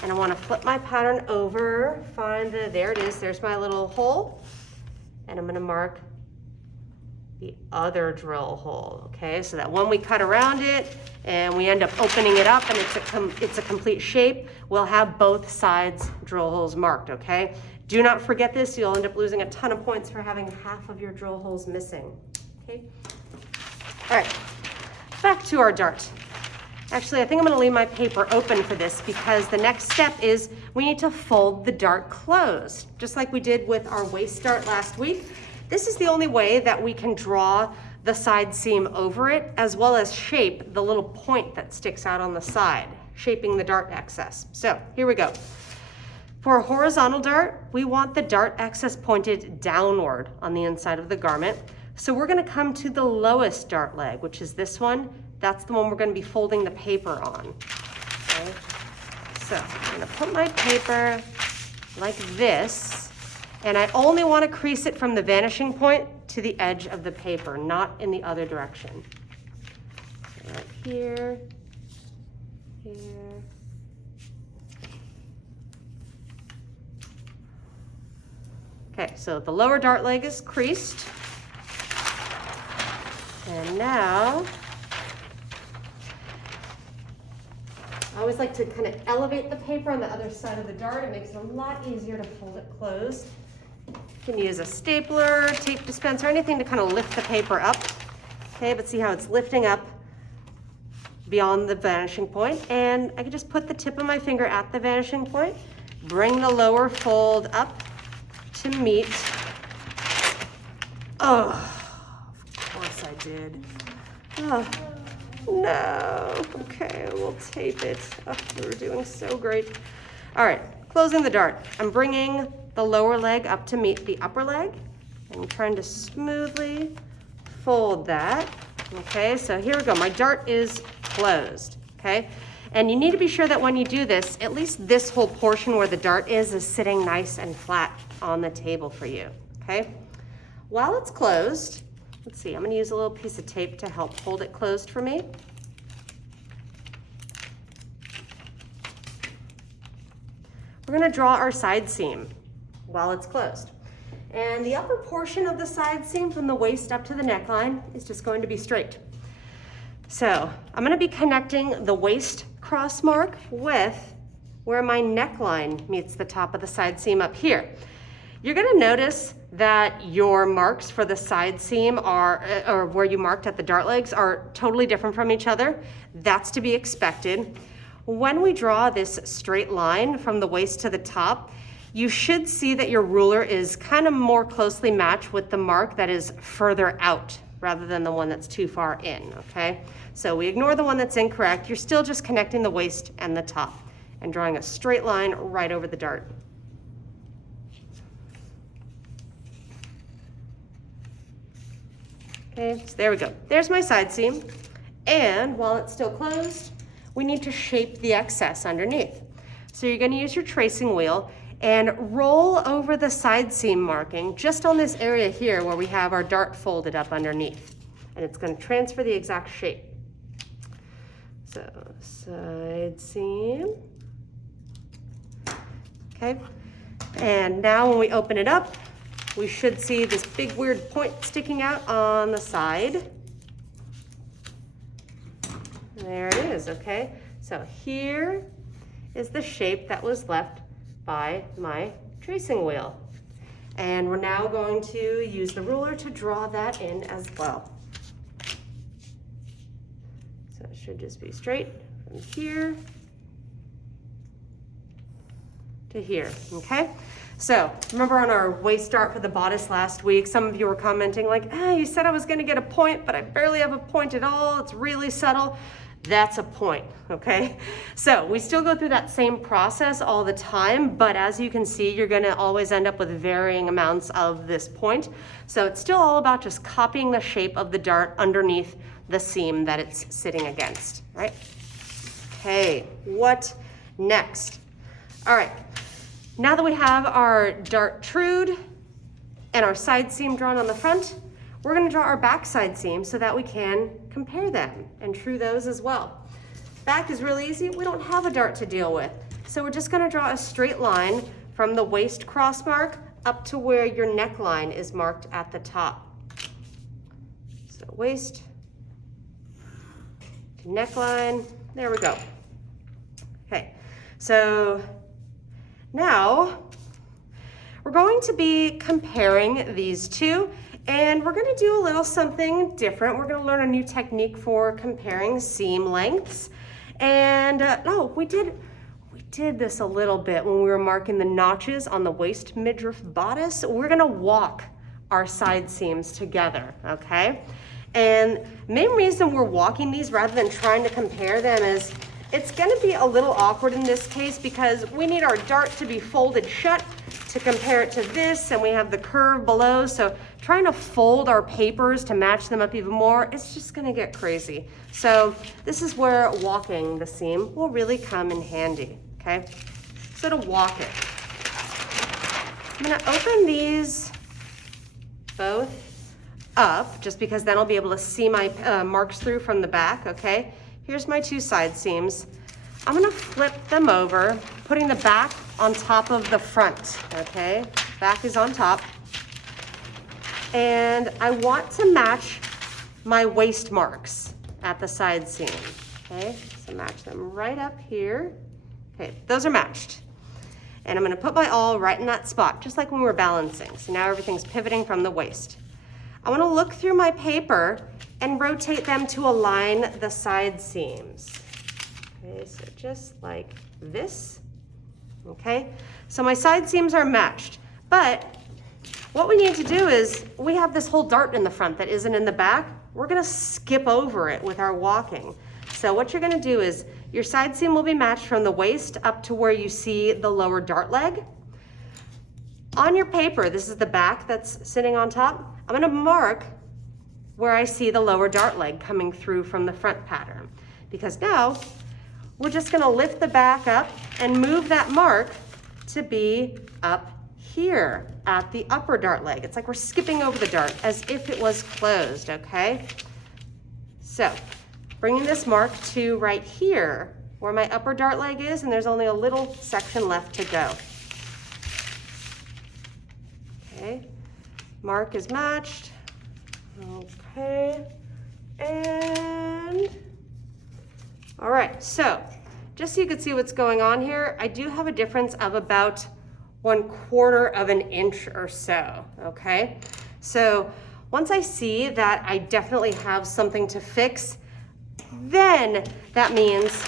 And I wanna flip my pattern over, there it is, there's my little hole. And I'm gonna mark the other drill hole, okay? So that when we cut around it and we end up opening it up and it's a complete shape, we'll have both sides drill holes marked, okay? Do not forget this, you'll end up losing a ton of points for having 1/2 of your drill holes missing, okay? All right, back to our dart. Actually, I think I'm gonna leave my paper open for this because the next step is we need to fold the dart closed, just like we did with our waist dart last week. This is the only way that we can draw the side seam over it, as well as shape the little point that sticks out on the side, shaping the dart excess. So here we go. For a horizontal dart, we want the dart excess pointed downward on the inside of the garment. So we're gonna come to the lowest dart leg, which is this one. That's the one we're gonna be folding the paper on. Okay? So I'm gonna put my paper like this, and I only wanna crease it from the vanishing point to the edge of the paper, not in the other direction. So right here, here. Okay, so the lower dart leg is creased. And now, I always like to kind of elevate the paper on the other side of the dart. It makes it a lot easier to fold it closed. You can use a stapler, tape dispenser, anything to kind of lift the paper up. Okay, but see how it's lifting up beyond the vanishing point. And I can just put the tip of my finger at the vanishing point, bring the lower fold up to meet. Oh, of course I did. Oh, no. Okay, we'll tape it. Oh, we're doing so great. All right, closing the dart. I'm bringing the lower leg up to meet the upper leg. I'm trying to smoothly fold that. Okay, so here we go. My dart is closed, okay? And you need to be sure that when you do this, at least this whole portion where the dart is sitting nice and flat on the table for you, okay? While it's closed, let's see, I'm gonna use a little piece of tape to help hold it closed for me. We're gonna draw our side seam while it's closed. And the upper portion of the side seam from the waist up to the neckline is just going to be straight. So I'm gonna be connecting the waist cross mark with where my neckline meets the top of the side seam up here. You're gonna notice that your marks for the side seam are, or where you marked at the dart legs, are totally different from each other. That's to be expected. When we draw this straight line from the waist to the top, you should see that your ruler is kind of more closely matched with the mark that is further out rather than the one that's too far in, okay? So we ignore the one that's incorrect. You're still just connecting the waist and the top and drawing a straight line right over the dart. Okay, so there we go. There's my side seam. And while it's still closed, we need to shape the excess underneath. So you're going to use your tracing wheel and roll over the side seam marking just on this area here where we have our dart folded up underneath. And it's going to transfer the exact shape. So side seam. Okay. And now when we open it up, we should see this big weird point sticking out on the side. There it is, okay? So here is the shape that was left by my tracing wheel. And we're now going to use the ruler to draw that in as well. So it should just be straight from here to here, okay? So remember on our waist dart for the bodice last week, some of you were commenting like, you said I was gonna get a point, but I barely have a point at all. It's really subtle. That's a point, okay? So we still go through that same process all the time, but as you can see, you're gonna always end up with varying amounts of this point. So it's still all about just copying the shape of the dart underneath the seam that it's sitting against, right? Okay, what next? All right. Now that we have our dart trued and our side seam drawn on the front, we're going to draw our back side seam so that we can compare them and true those as well. Back is really easy. We don't have a dart to deal with. So we're just going to draw a straight line from the waist cross mark up to where your neckline is marked at the top. So waist to neckline. There we go. Okay, so now, we're going to be comparing these two, and we're going to do a little something different. We're going to learn a new technique for comparing seam lengths. And we did this a little bit when we were marking the notches on the waist midriff bodice. We're going to walk our side seams together, okay? And the main reason we're walking these rather than trying to compare them is it's going to be a little awkward in this case because we need our dart to be folded shut to compare it to this, and we have the curve below, so trying to fold our papers to match them up even more, it's just going to get crazy. So this is where walking the seam will really come in handy, okay? So to walk it, I'm going to open these both up just because then I'll be able to see my marks through from the back, okay? Here's my two side seams. I'm gonna flip them over, putting the back on top of the front, okay? Back is on top. And I want to match my waist marks at the side seam, okay? So match them right up here. Okay, those are matched. And I'm gonna put my awl right in that spot, just like when we were balancing. So now everything's pivoting from the waist. I wanna look through my paper and rotate them to align the side seams. Okay, so just like this, okay? So my side seams are matched, but what we need to do is, we have this whole dart in the front that isn't in the back. We're gonna skip over it with our walking. So what you're gonna do is, your side seam will be matched from the waist up to where you see the lower dart leg. On your paper, this is the back that's sitting on top. I'm gonna mark where I see the lower dart leg coming through from the front pattern. Because now, we're just gonna lift the back up and move that mark to be up here at the upper dart leg. It's like we're skipping over the dart as if it was closed, okay? So, bringing this mark to right here, where my upper dart leg is, and there's only a little section left to go. Okay, mark is matched. Okay, and all right, so just so you can see what's going on here, I do have a difference of about 1/4 of an inch or so, okay? So once I see that I definitely have something to fix, then that means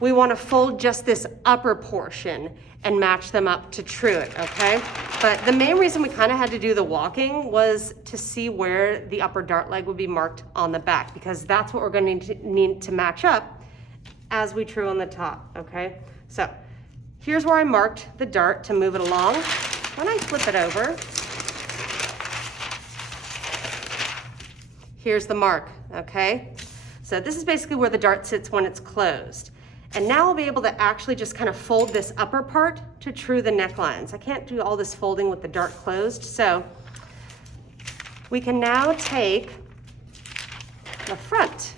we want to fold just this upper portion and match them up to true it, okay? But the main reason we kind of had to do the walking was to see where the upper dart leg would be marked on the back, because that's what we're going to need to match up as we true on the top, okay? So here's where I marked the dart to move it along. When I flip it over, here's the mark, okay? So this is basically where the dart sits when it's closed. And now I'll be able to actually just kind of fold this upper part to true the necklines. I can't do all this folding with the dart closed, so we can now take the front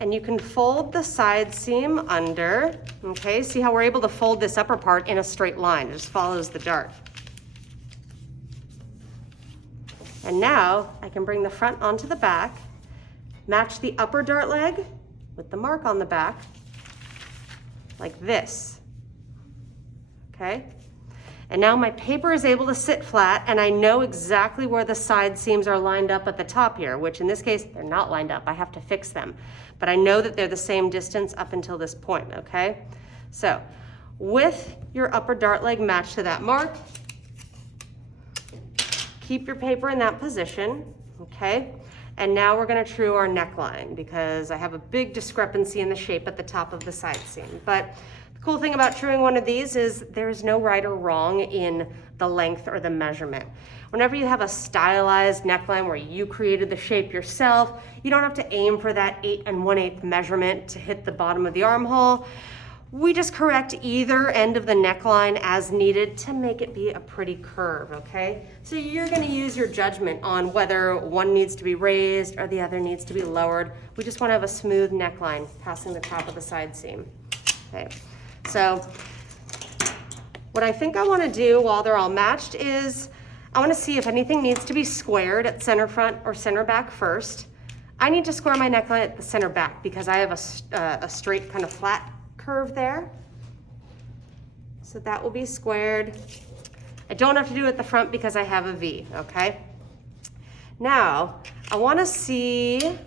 and you can fold the side seam under, okay? See how we're able to fold this upper part in a straight line. It just follows the dart. And now I can bring the front onto the back, match the upper dart leg with the mark on the back, like this, okay? And now my paper is able to sit flat, and I know exactly where the side seams are lined up at the top here, which in this case, they're not lined up. I have to fix them. But I know that they're the same distance up until this point, okay? So with your upper dart leg matched to that mark, keep your paper in that position, okay? And now we're gonna true our neckline because I have a big discrepancy in the shape at the top of the side seam. But the cool thing about truing one of these is there's no right or wrong in the length or the measurement. Whenever you have a stylized neckline where you created the shape yourself, you don't have to aim for that 8 1/8 measurement to hit the bottom of the armhole. We just correct either end of the neckline as needed to make it be a pretty curve, okay? So you're gonna use your judgment on whether one needs to be raised or the other needs to be lowered. We just wanna have a smooth neckline passing the top of the side seam, okay? So what I think I wanna do while they're all matched is I wanna see if anything needs to be squared at center front or center back first. I need to square my neckline at the center back because I have a straight kind of flat curve there. So that will be squared. I don't have to do it at the front because I have a V, okay? Now, I wanna see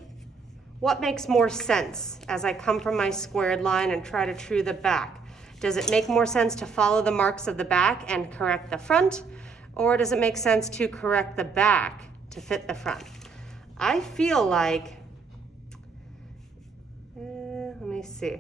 what makes more sense as I come from my squared line and try to true the back. Does it make more sense to follow the marks of the back and correct the front? Or does it make sense to correct the back to fit the front? I feel like, let me see.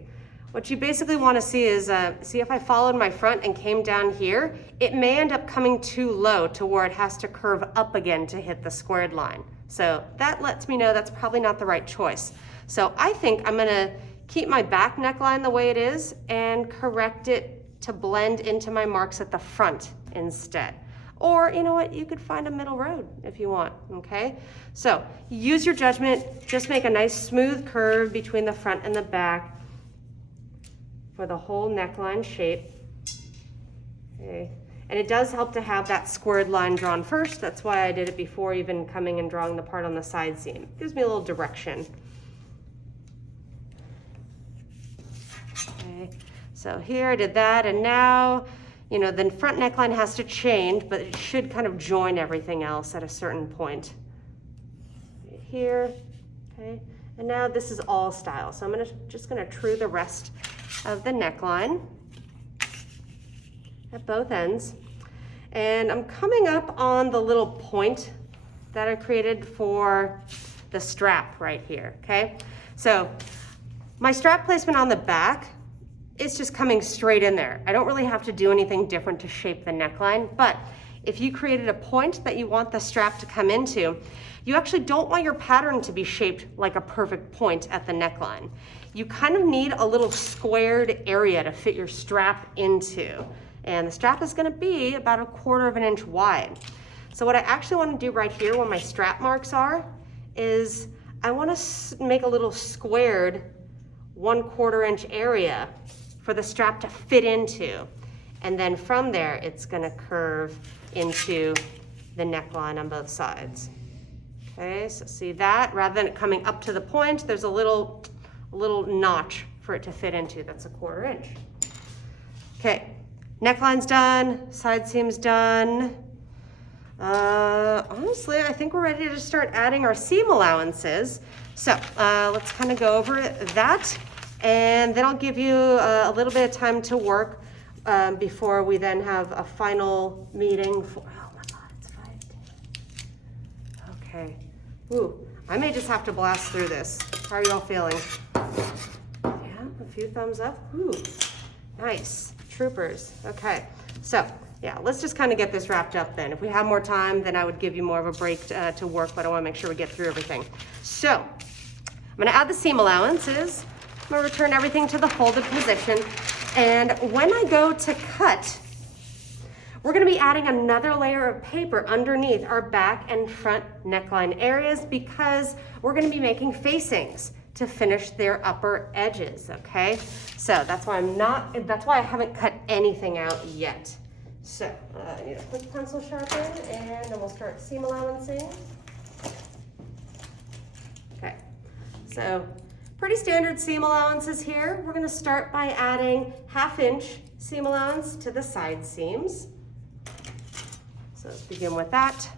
What you basically want to see is, see if I followed my front and came down here, it may end up coming too low to where it has to curve up again to hit the squared line. So that lets me know that's probably not the right choice. So I think I'm gonna keep my back neckline the way it is and correct it to blend into my marks at the front instead. Or you know what, you could find a middle road if you want, okay? So use your judgment, just make a nice smooth curve between the front and the back for the whole neckline shape, okay? And it does help to have that squared line drawn first. That's why I did it before even coming and drawing the part on the side seam. It gives me a little direction. Okay, so here I did that, and now, you know, the front neckline has to change, but it should kind of join everything else at a certain point. Right here, okay? And now this is all style. So I'm just gonna true the rest of the neckline at both ends. And I'm coming up on the little point that I created for the strap right here, okay? So my strap placement on the back, it's just coming straight in there. I don't really have to do anything different to shape the neckline, but if you created a point that you want the strap to come into, you actually don't want your pattern to be shaped like a perfect point at the neckline. You kind of need a little squared area to fit your strap into. And the strap is gonna be about 1/4 of an inch wide. So what I actually wanna do right here where my strap marks are, is I wanna make a little squared 1/4 inch area for the strap to fit into. And then from there, it's gonna curve into the neckline on both sides. Okay, so see that? Rather than it coming up to the point, there's a little notch for it to fit into. That's 1/4 inch. Okay, neckline's done, side seam's done. Honestly, I think we're ready to start adding our seam allowances. So let's kind of go over that, and then I'll give you a little bit of time to work before we then have a final meeting for, oh my God, it's 5:10. Okay, ooh, I may just have to blast through this. How are you all feeling? Yeah, a few thumbs up. Ooh, nice, troopers. Okay, so yeah, let's just kind of get this wrapped up then. If we have more time, then I would give you more of a break to work, but I want to make sure we get through everything. So I'm going to add the seam allowances. I'm going to return everything to the folded position. And when I go to cut, we're going to be adding another layer of paper underneath our back and front neckline areas because we're going to be making facings to finish their upper edges, okay? So that's why I haven't cut anything out yet. So I need a quick pencil sharpen, and then we'll start seam allowancing. Okay, so pretty standard seam allowances here. We're gonna start by adding 1/2 inch seam allowance to the side seams. So let's begin with that.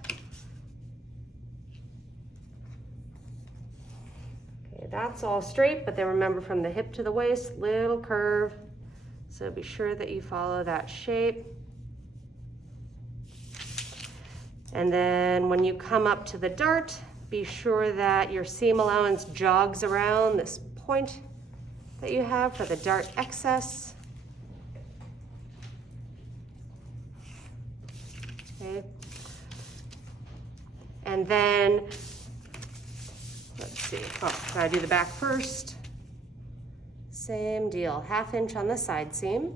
Okay, that's all straight, but then remember from the hip to the waist, little curve. So be sure that you follow that shape. And then when you come up to the dart, be sure that your seam allowance jogs around this point that you have for the dart excess. Okay. And then, let's see, gotta do the back first. Same deal, 1/2 inch on the side seam.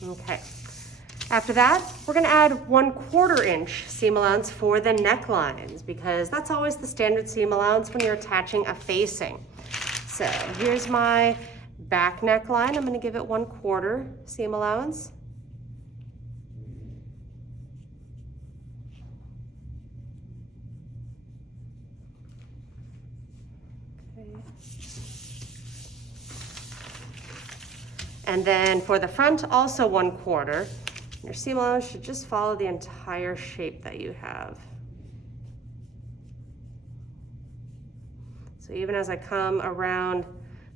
Okay, after that, we're gonna add 1/4 inch seam allowance for the necklines because that's always the standard seam allowance when you're attaching a facing. So here's my back neckline. I'm gonna give it 1/4 seam allowance. Okay. And then for the front, also 1/4. Your seam allowance should just follow the entire shape that you have. So even as I come around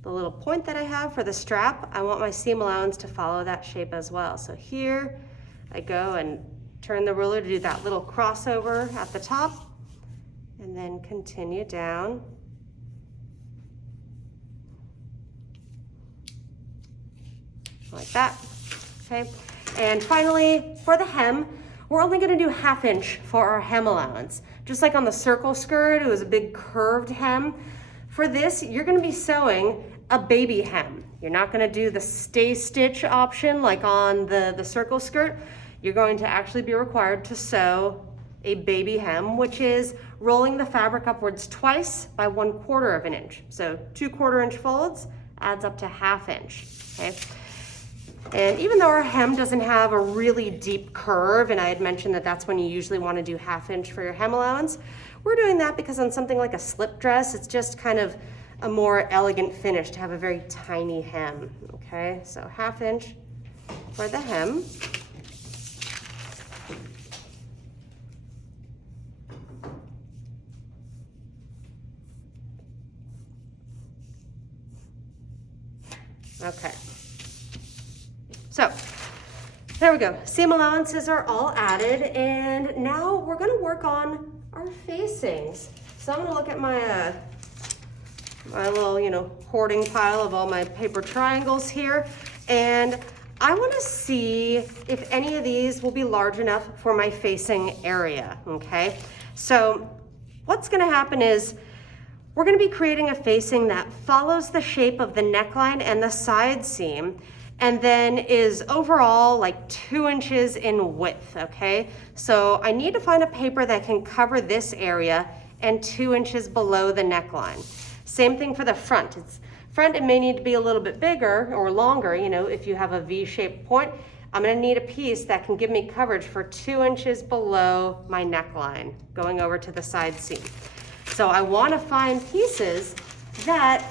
the little point that I have for the strap, I want my seam allowance to follow that shape as well. So here I go and turn the ruler to do that little crossover at the top, and then continue down. Like that, okay? And finally, for the hem, we're only gonna do 1/2 inch for our hem allowance. Just like on the circle skirt, it was a big curved hem. For this, you're gonna be sewing a baby hem. You're not gonna do the stay stitch option like on the circle skirt. You're going to actually be required to sew a baby hem, which is rolling the fabric upwards twice by 1/4 of an inch. So 2 1/4 inch folds adds up to 1/2 inch, okay? And even though our hem doesn't have a really deep curve, and I had mentioned that that's when you usually want to do 1/2 inch for your hem allowance, we're doing that because on something like a slip dress, it's just kind of a more elegant finish to have a very tiny hem, okay? So 1/2 inch for the hem. Okay. So there we go. Seam allowances are all added, and now we're gonna work on our facings. So I'm gonna look at my my little, hoarding pile of all my paper triangles here, and I wanna see if any of these will be large enough for my facing area, okay? So what's gonna happen is we're gonna be creating a facing that follows the shape of the neckline and the side seam, and then is overall like 2 inches in width, okay? So I need to find a paper that can cover this area and 2 inches below the neckline. Same thing for the front. It may need to be a little bit bigger or longer, if you have a V-shaped point. I'm gonna need a piece that can give me coverage for 2 inches below my neckline, going over to the side seam. So I wanna find pieces that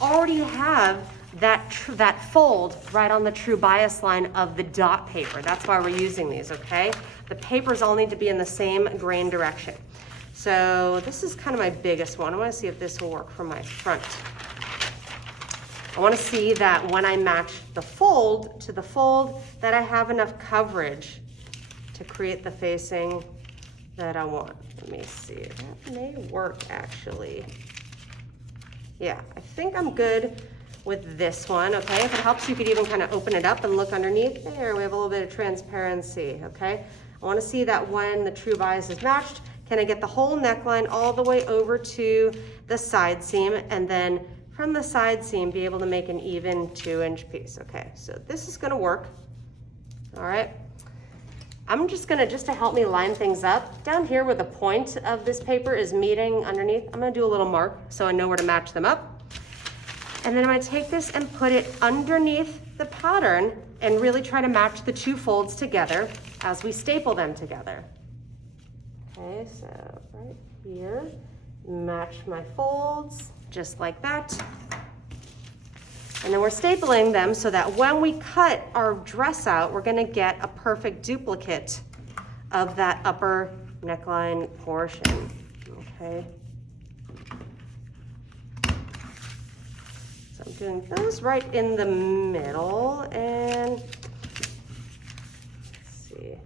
already have that fold right on the true bias line of the dot paper. That's why we're using these, okay? The papers all need to be in the same grain direction. So this is kind of my biggest one. I wanna see if this will work for my front. I wanna see that when I match the fold to the fold, that I have enough coverage to create the facing that I want. Let me see, that may work actually. Yeah, I think I'm good with this one, okay? If it helps, you could even kind of open it up and look underneath. There, we have a little bit of transparency, okay? I wanna see that when the true bias is matched, can I get the whole neckline all the way over to the side seam, and then from the side seam be able to make an even 2-inch piece. Okay, so this is gonna work. All right, I'm just to help me line things up, down here where the point of this paper is meeting underneath, I'm gonna do a little mark so I know where to match them up. And then I'm gonna take this and put it underneath the pattern and really try to match the 2 folds together as we staple them together. Okay, so right here, match my folds just like that. And then we're stapling them so that when we cut our dress out, we're gonna get a perfect duplicate of that upper neckline portion, okay? So I'm doing those right in the middle, and let's see.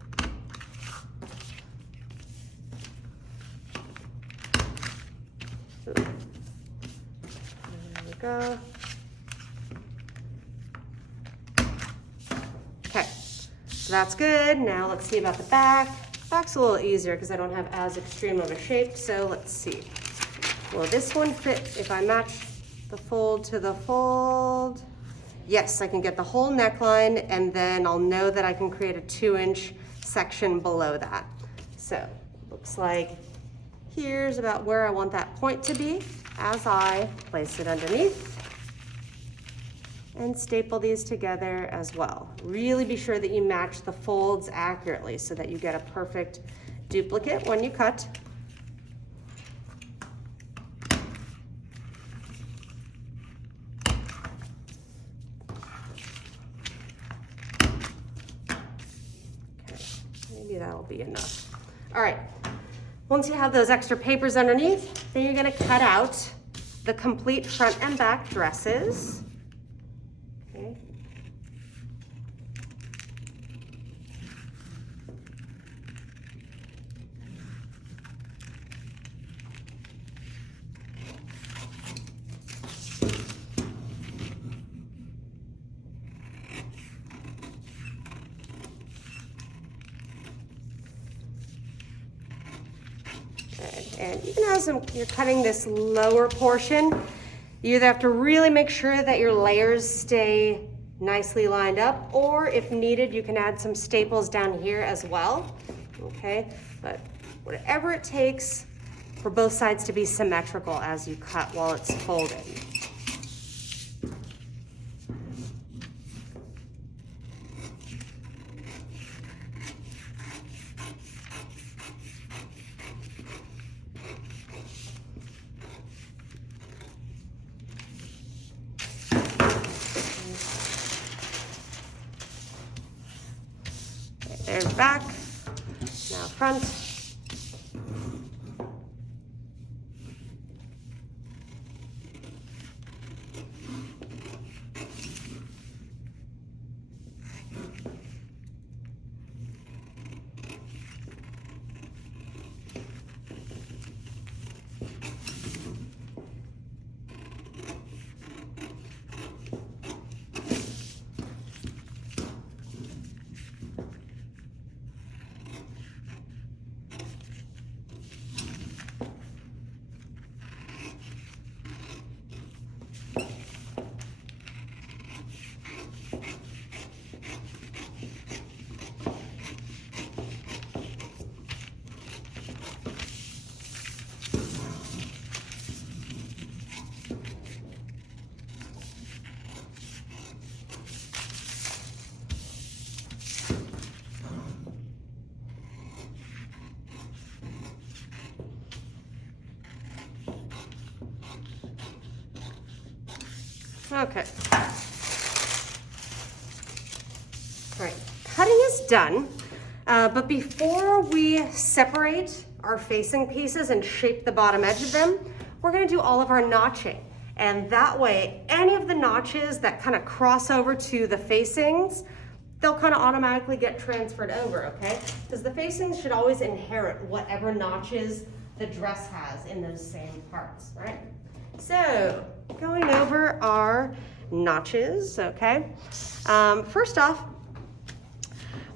There we go. Okay, so that's good. Now let's see about the back. Back's a little easier because I don't have as extreme of a shape, so let's see. Will this one fit if I match the fold to the fold? Yes, I can get the whole neckline, and then I'll know that I can create a 2-inch section below that. So looks like here's about where I want that point to be as I place it underneath and staple these together as well. Really be sure that you match the folds accurately so that you get a perfect duplicate when you cut. Okay, maybe that'll be enough. All right. Once you have those extra papers underneath, then you're gonna cut out the complete front and back dresses. Okay. And even as you're cutting this lower portion, you either have to really make sure that your layers stay nicely lined up, or if needed, you can add some staples down here as well, okay? But whatever it takes for both sides to be symmetrical as you cut while it's folded. There's back, now front. Okay. All right, cutting is done, but before we separate our facing pieces and shape the bottom edge of them, we're gonna do all of our notching. And that way, any of the notches that kind of cross over to the facings, they'll kind of automatically get transferred over, okay? Because the facings should always inherit whatever notches the dress has in those same parts, right? So, going over our notches, okay? First off,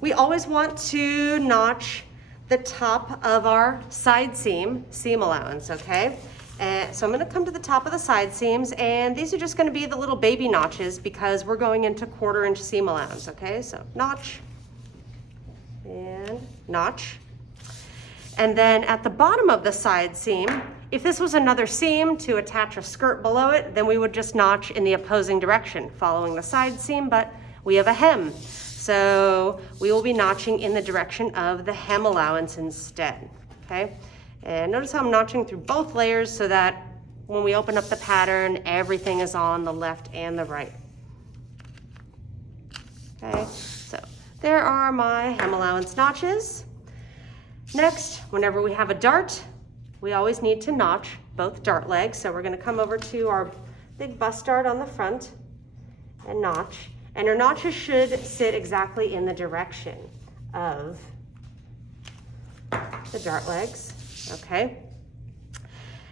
we always want to notch the top of our side seam allowance, okay? And so I'm gonna come to the top of the side seams, and these are just gonna be the little baby notches because we're going into 1/4 inch seam allowance, okay? So notch, and notch. And then at the bottom of the side seam, if this was another seam to attach a skirt below it, then we would just notch in the opposing direction, following the side seam, but we have a hem. So we will be notching in the direction of the hem allowance instead, okay? And notice how I'm notching through both layers so that when we open up the pattern, everything is on the left and the right. Okay, so there are my hem allowance notches. Next, whenever we have a dart, we always need to notch both dart legs. So we're gonna come over to our big bust dart on the front and notch. And our notches should sit exactly in the direction of the dart legs. Okay.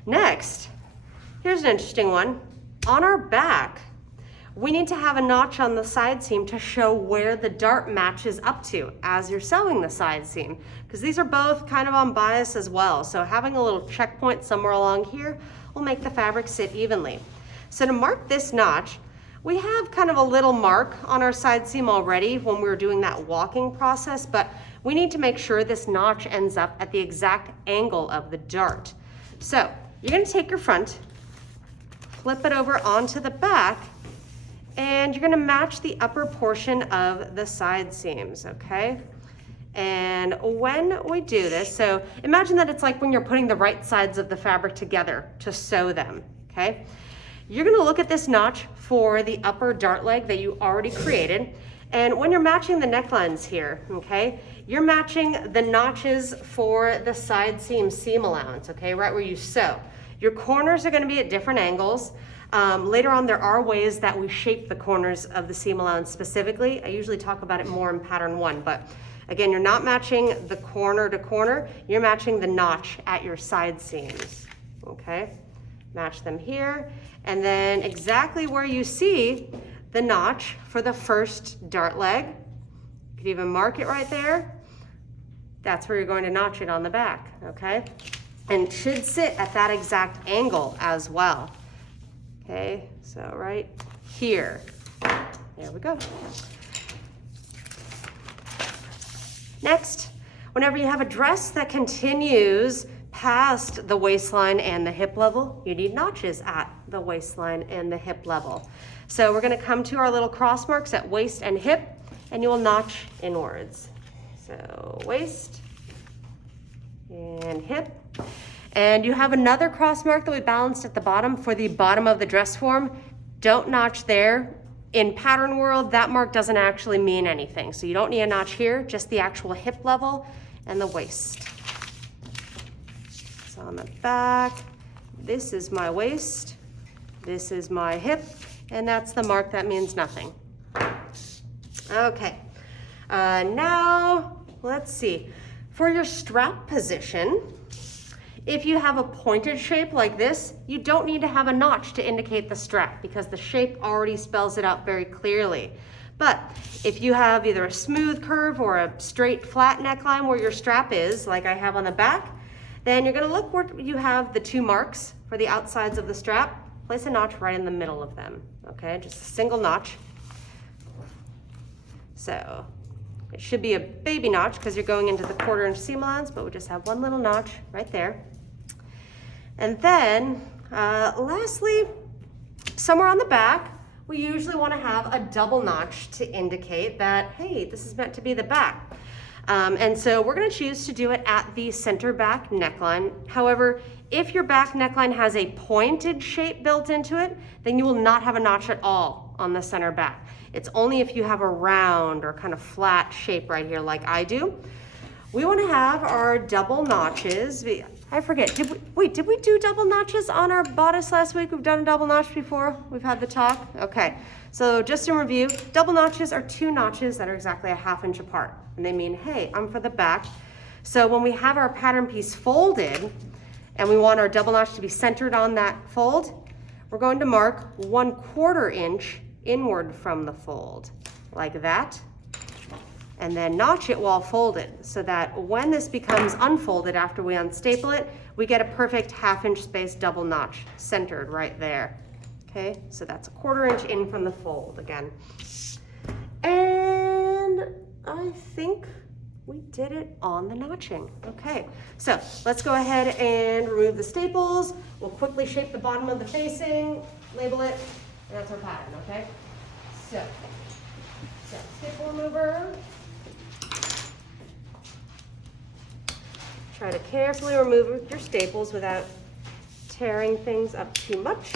Next, here's an interesting one. On our back, we need to have a notch on the side seam to show where the dart matches up to as you're sewing the side seam, because these are both kind of on bias as well. So having a little checkpoint somewhere along here will make the fabric sit evenly. So to mark this notch, we have kind of a little mark on our side seam already when we were doing that walking process, but we need to make sure this notch ends up at the exact angle of the dart. So you're gonna take your front, flip it over onto the back, and you're gonna match the upper portion of the side seams, okay? And when we do this, so imagine that it's like when you're putting the right sides of the fabric together to sew them, okay? You're gonna look at this notch for the upper dart leg that you already created. And when you're matching the necklines here, okay, you're matching the notches for the side seam allowance, okay, right where you sew. Your corners are gonna be at different angles. Later on, there are ways that we shape the corners of the seam allowance specifically. I usually talk about it more in pattern 1, but again, you're not matching the corner to corner, you're matching the notch at your side seams, okay? Match them here, and then exactly where you see the notch for the first dart leg, you could even mark it right there. That's where you're going to notch it on the back, okay? And it should sit at that exact angle as well. Okay, so right here. There we go. Next, whenever you have a dress that continues past the waistline and the hip level, you need notches at the waistline and the hip level. So we're gonna come to our little cross marks at waist and hip, and you will notch inwards. So waist and hip. And you have another cross mark that we balanced at the bottom for the bottom of the dress form. Don't notch there. In pattern world, that mark doesn't actually mean anything. So you don't need a notch here, just the actual hip level and the waist. So on the back, this is my waist, this is my hip, and that's the mark that means nothing. Okay, now let's see. For your strap position, if you have a pointed shape like this, you don't need to have a notch to indicate the strap because the shape already spells it out very clearly. But if you have either a smooth curve or a straight flat neckline where your strap is, like I have on the back, then you're gonna look where you have the 2 marks for the outsides of the strap. Place a notch right in the middle of them, okay? Just a single notch. So it should be a baby notch because you're going into the 1/4 inch seam allowance, but we just have one little notch right there. And then lastly, somewhere on the back, we usually want to have a double notch to indicate that, hey, this is meant to be the back. And so we're gonna choose to do it at the center back neckline. However, if your back neckline has a pointed shape built into it, then you will not have a notch at all on the center back. It's only if you have a round or kind of flat shape right here like I do. We want to have our double notches. I forget, did we do double notches on our bodice last week? We've done a double notch before? We've had the talk? Okay, so just in review, double notches are 2 notches that are exactly a 1/2 inch apart. And they mean, hey, I'm for the back. So when we have our pattern piece folded and we want our double notch to be centered on that fold, we're going to mark 1/4 inch inward from the fold, like that. And then notch it while folded so that when this becomes unfolded after we unstaple it, we get a perfect 1/2 inch space double notch centered right there. Okay, so that's 1/4 inch in from the fold again. And I think we did it on the notching. Okay, so let's go ahead and remove the staples. We'll quickly shape the bottom of the facing, label it, and that's our pattern, okay? So staple remover. Try to carefully remove your staples without tearing things up too much.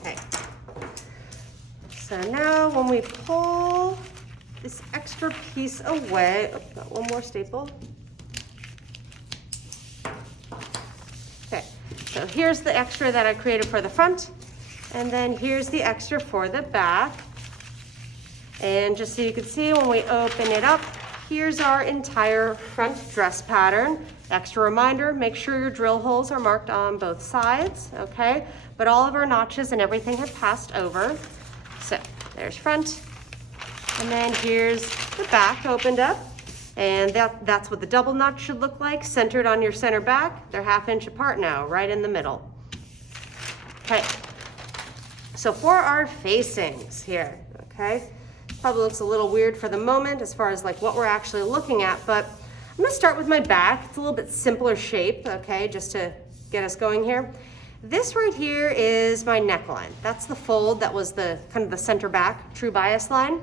Okay. So now when we pull this extra piece away, oh, got one more staple. Okay, so here's the extra that I created for the front, and then here's the extra for the back. And just so you can see, when we open it up, here's our entire front dress pattern. Extra reminder, make sure your drill holes are marked on both sides, okay? But all of our notches and everything have passed over. So there's front. And then here's the back opened up, and that's what the double notch should look like, centered on your center back. They're 1/2 inch apart now, right in the middle. Okay, so for our facings here, okay, probably looks a little weird for the moment as far as like what we're actually looking at, but I'm gonna start with my back. It's a little bit simpler shape, okay, just to get us going here. This right here is my neckline. That's the fold that was the kind of the center back true bias line.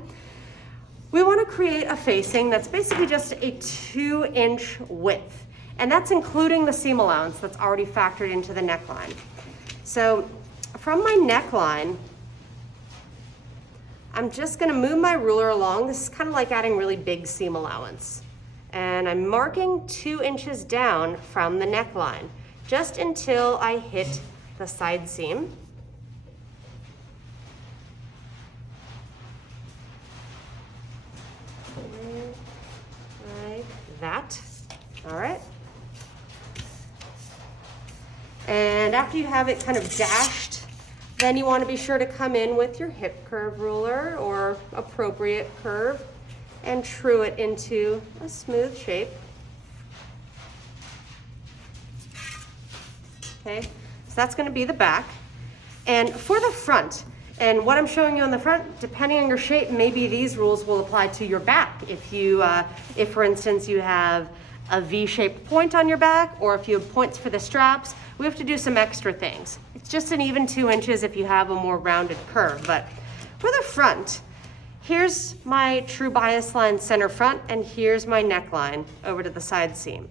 We want to create a facing that's basically just a 2 inch width, and that's including the seam allowance that's already factored into the neckline. So from my neckline, I'm just going to move my ruler along. This is kind of like adding really big seam allowance. And I'm marking 2 inches down from the neckline, just until I hit the side seam. Like that. All right. And after you have it kind of dashed, then you want to be sure to come in with your hip curve ruler or appropriate curve and true it into a smooth shape. Okay, so that's going to be the back. And for the front, and what I'm showing you on the front, depending on your shape, maybe these rules will apply to your back. If you, if for instance you have a V-shaped point on your back, or if you have points for the straps, we have to do some extra things. It's just an even 2 inches if you have a more rounded curve. But for the front, here's my true bias line center front, and here's my neckline over to the side seam.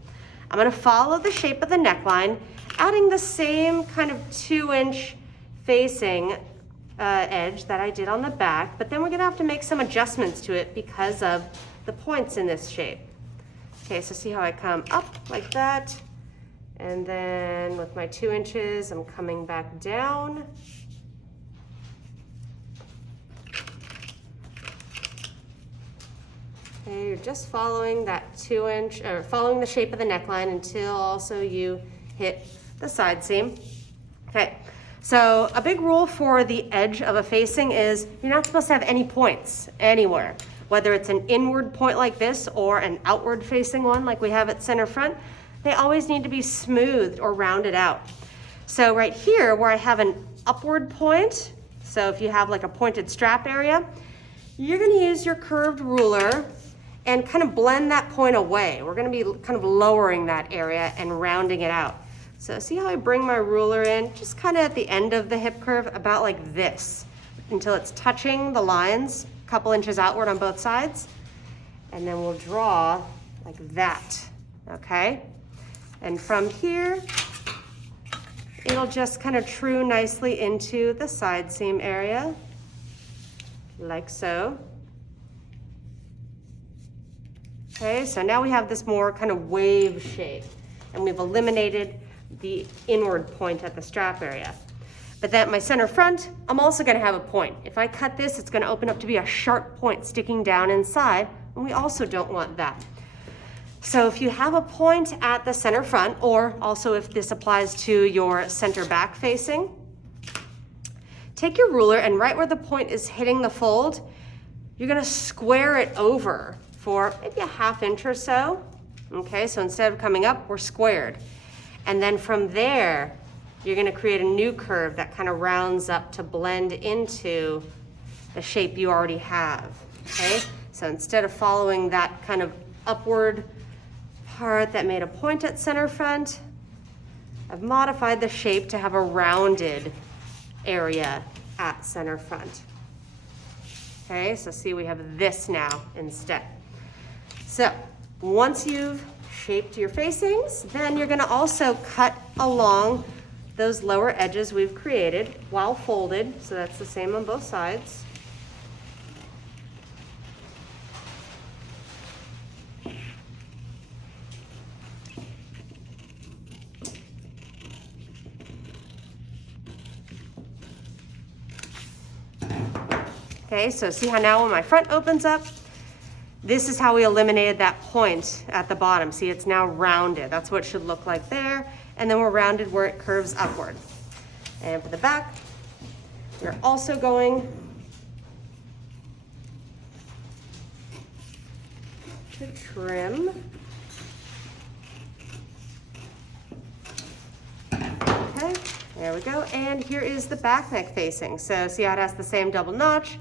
I'm going to follow the shape of the neckline, adding the same kind of 2 inch facing edge that I did on the back, but then we're going to have to make some adjustments to it because of the points in this shape. Okay, so see how I come up like that, and then with my 2 inches, I'm coming back down. Okay, you're just following that 2 inch, or following the shape of the neckline until also you hit the side seam. Okay, so a big rule for the edge of a facing is you're not supposed to have any points anywhere. Whether it's an inward point like this or an outward facing one like we have at center front, they always need to be smoothed or rounded out. So right here where I have an upward point, so if you have like a pointed strap area, you're gonna use your curved ruler and kind of blend that point away. We're gonna be kind of lowering that area and rounding it out. So see how I bring my ruler in, just kind of at the end of the hip curve, about like this, until it's touching the lines, a couple inches outward on both sides. And then we'll draw like that, okay? And from here, it'll just kind of true nicely into the side seam area, like so. Okay, so now we have this more kind of wave shape, and we've eliminated the inward point at the strap area. But then my center front, I'm also gonna have a point. If I cut this, it's gonna open up to be a sharp point sticking down inside, and we also don't want that. So if you have a point at the center front, or also if this applies to your center back facing, take your ruler and right where the point is hitting the fold, you're gonna square it over for maybe a ½ inch or so. Okay, so instead of coming up, we're squared. And then from there, you're gonna create a new curve that kind of rounds up to blend into the shape you already have, okay? So instead of following that kind of upward part that made a point at center front, I've modified the shape to have a rounded area at center front. Okay, so see, we have this now instead. So once you've shaped your facings, then you're gonna also cut along those lower edges we've created while folded, so that's the same on both sides. Okay, so see how now when my front opens up, this is how we eliminated that point at the bottom. See, it's now rounded. That's what it should look like there. And then we're rounded where it curves upward. And for the back, we're also going to trim. Okay, there we go. And here is the back neck facing. So see how it has the same double notch,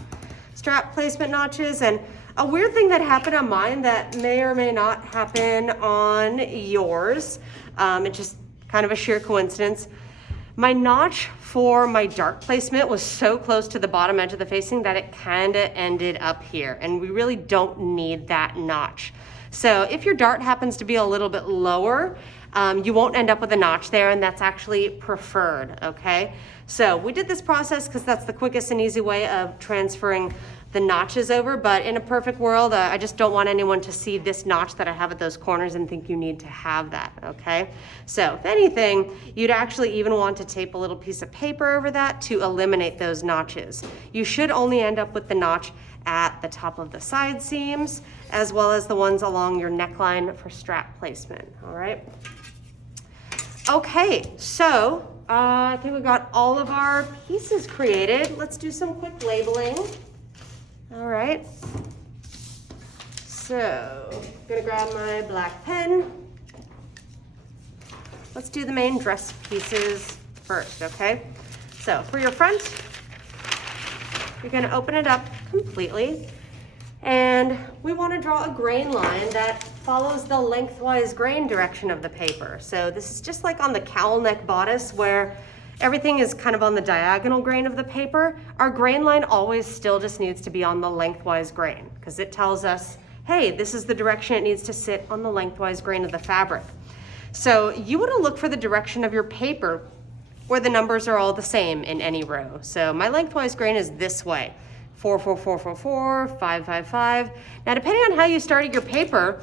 strap placement notches, and a weird thing that happened on mine that may or may not happen on yours, it's just kind of a sheer coincidence. My notch for my dart placement was so close to the bottom edge of the facing that it kind of ended up here, and we really don't need that notch. So if your dart happens to be a little bit lower, you won't end up with a notch there, and that's actually preferred, okay? So we did this process because that's the quickest and easy way of transferring the notches over, but in a perfect world, I just don't want anyone to see this notch that I have at those corners and think you need to have that, okay? So if anything, you'd actually even want to tape a little piece of paper over that to eliminate those notches. You should only end up with the notch at the top of the side seams, as well as the ones along your neckline for strap placement, all right? Okay, so I think we got all of our pieces created. Let's do some quick labeling. All right, so I'm gonna grab my black pen. Let's do the main dress pieces first, okay? So for your front, you're gonna open it up completely, and we wanna draw a grain line that follows the lengthwise grain direction of the paper. So this is just like on the cowl neck bodice where everything is kind of on the diagonal grain of the paper. Our grain line always still just needs to be on the lengthwise grain because it tells us, hey, this is the direction it needs to sit on the lengthwise grain of the fabric. So you want to look for the direction of your paper where the numbers are all the same in any row. So my lengthwise grain is this way, 4, 4, 4, 4, 4, 5, 5, 5. Now depending on how you started your paper,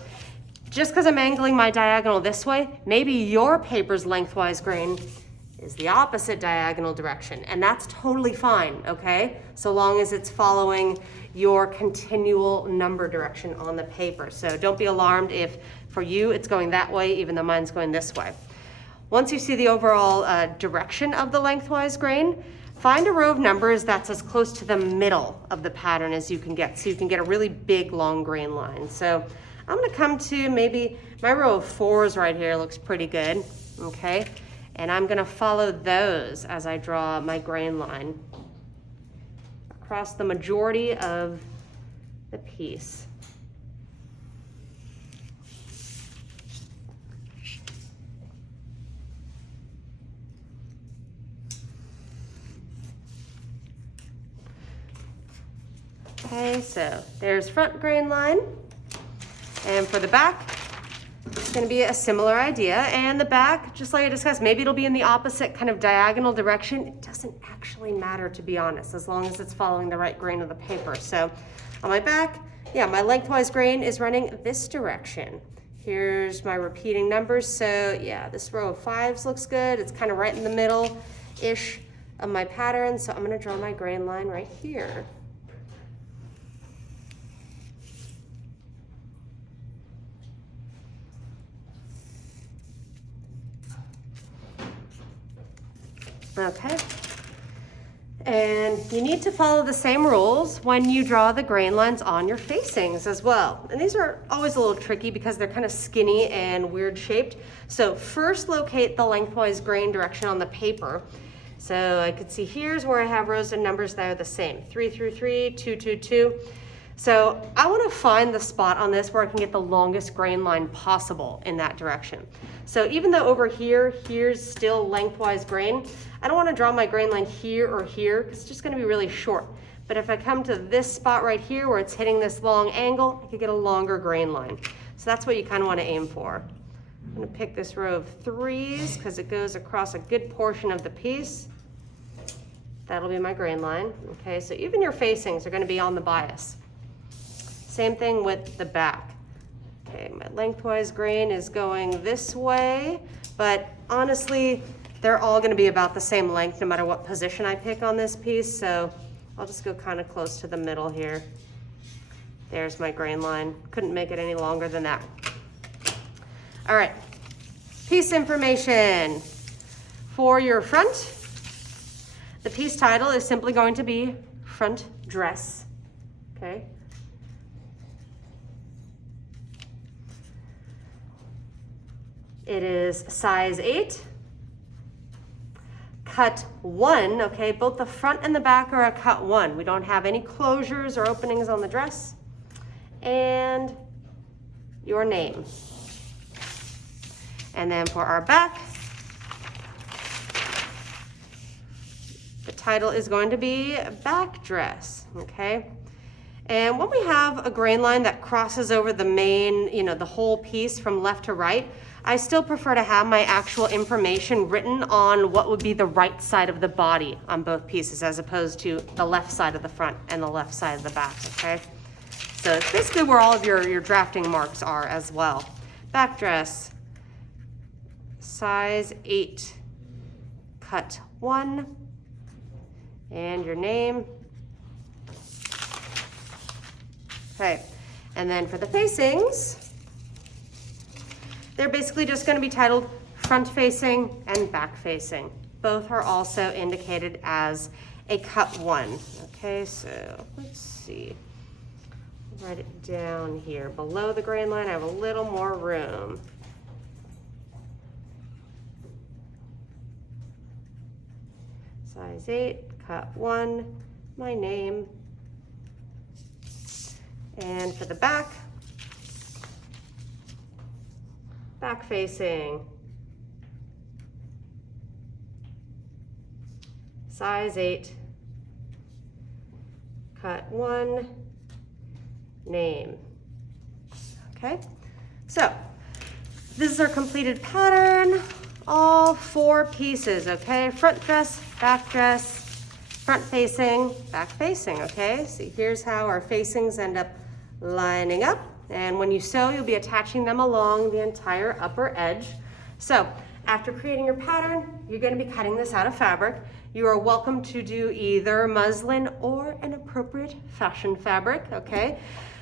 just because I'm angling my diagonal this way, maybe your paper's lengthwise grain is the opposite diagonal direction, and that's totally fine, okay? So long as it's following your continual number direction on the paper. So don't be alarmed if for you it's going that way, even though mine's going this way. Once you see the overall direction of the lengthwise grain, find a row of numbers that's as close to the middle of the pattern as you can get, so you can get a really big long grain line. So I'm gonna come to maybe my row of 4s right here looks pretty good, okay? And I'm gonna follow those as I draw my grain line across the majority of the piece. Okay, so there's front grain line. And for the back, it's gonna be a similar idea. And the back, just like I discussed, maybe it'll be in the opposite kind of diagonal direction. It doesn't actually matter, to be honest, as long as it's following the right grain of the paper. So on my back, yeah, my lengthwise grain is running this direction. Here's my repeating numbers. So yeah, this row of 5s looks good. It's kind of right in the middle-ish of my pattern. So I'm gonna draw my grain line right here. Okay, and you need to follow the same rules when you draw the grain lines on your facings as well. And these are always a little tricky because they're kind of skinny and weird shaped. So first locate the lengthwise grain direction on the paper. So I could see here's where I have rows of numbers that are the same, 3 through 3, 2, 2, 2. So I want to find the spot on this where I can get the longest grain line possible in that direction. So even though over here, here's still lengthwise grain, I don't want to draw my grain line here or here. It's just going to be really short. But if I come to this spot right here where it's hitting this long angle, I could get a longer grain line. So that's what you kind of want to aim for. I'm going to pick this row of 3s because it goes across a good portion of the piece. That'll be my grain line. Okay, so even your facings are going to be on the bias. Same thing with the back. Okay, my lengthwise grain is going this way, but honestly, they're all gonna be about the same length no matter what position I pick on this piece, so I'll just go kind of close to the middle here. There's my grain line. Couldn't make it any longer than that. All right, piece information. For your front, the piece title is simply going to be front dress, okay? It is size 8, cut 1, okay? Both the front and the back are a cut 1. We don't have any closures or openings on the dress. And your name. And then for our back, the title is going to be back dress, okay? And when we have a grain line that crosses over the main, the whole piece from left to right, I still prefer to have my actual information written on what would be the right side of the body on both pieces as opposed to the left side of the front and the left side of the back, okay? So it's basically where all of your drafting marks are as well. Back dress, size 8, cut 1, and your name. Okay, and then for the facings, they're basically just going to be titled front facing and back facing. Both are also indicated as a cut 1. Okay, so let's see. Write it down here. Below the grain line, I have a little more room. Size 8, cut 1, my name. And for the back, back facing, size 8, cut 1, name. Okay, so this is our completed pattern, all 4 pieces, okay? Front dress, back dress, front facing, back facing, okay? See, here's how our facings end up lining up. And when you sew, you'll be attaching them along the entire upper edge. So after creating your pattern, you're going to be cutting this out of fabric. You are welcome to do either muslin or an appropriate fashion fabric, okay?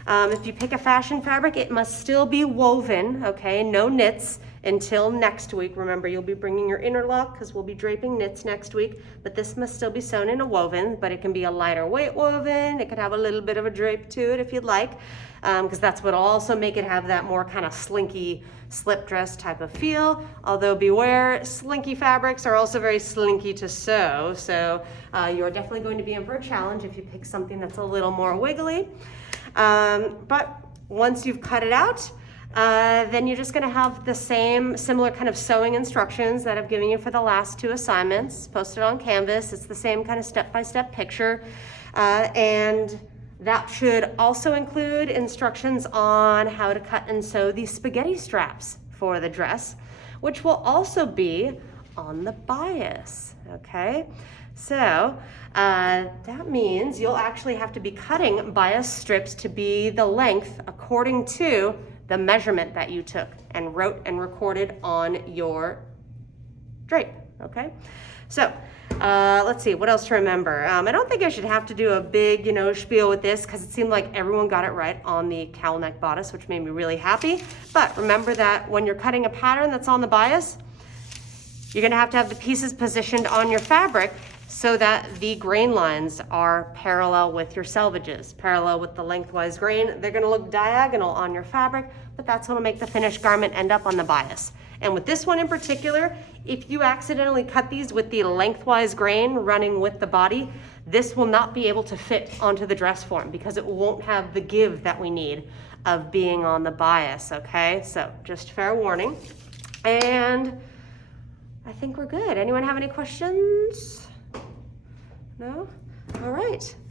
If you pick a fashion fabric, it must still be woven, okay? No knits until next week. Remember, you'll be bringing your interlock because we'll be draping knits next week, but this must still be sewn in a woven, but it can be a lighter weight woven. It could have a little bit of a drape to it if you'd like, because that's what will also make it have that more kind of slinky slip dress type of feel. Although beware, slinky fabrics are also very slinky to sew, so you're definitely going to be in for a challenge if you pick something that's a little more wiggly. But once you've cut it out, then you're just gonna have the similar kind of sewing instructions that I've given you for the last 2 assignments posted on Canvas. It's the same kind of step-by-step picture. And that should also include instructions on how to cut and sew the spaghetti straps for the dress, which will also be on the bias, okay? So that means you'll actually have to be cutting bias strips to be the length according to the measurement that you took and wrote and recorded on your drape, okay? So let's see, what else to remember? I don't think I should have to do a big, spiel with this because it seemed like everyone got it right on the cowl neck bodice, which made me really happy. But remember that when you're cutting a pattern that's on the bias, you're gonna have to have the pieces positioned on your fabric so that the grain lines are parallel with your selvages, parallel with the lengthwise grain. They're gonna look diagonal on your fabric, but that's what'll make the finished garment end up on the bias. And with this one in particular, if you accidentally cut these with the lengthwise grain running with the body, this will not be able to fit onto the dress form because it won't have the give that we need of being on the bias, okay? So just fair warning. And I think we're good. Anyone have any questions? No? All right.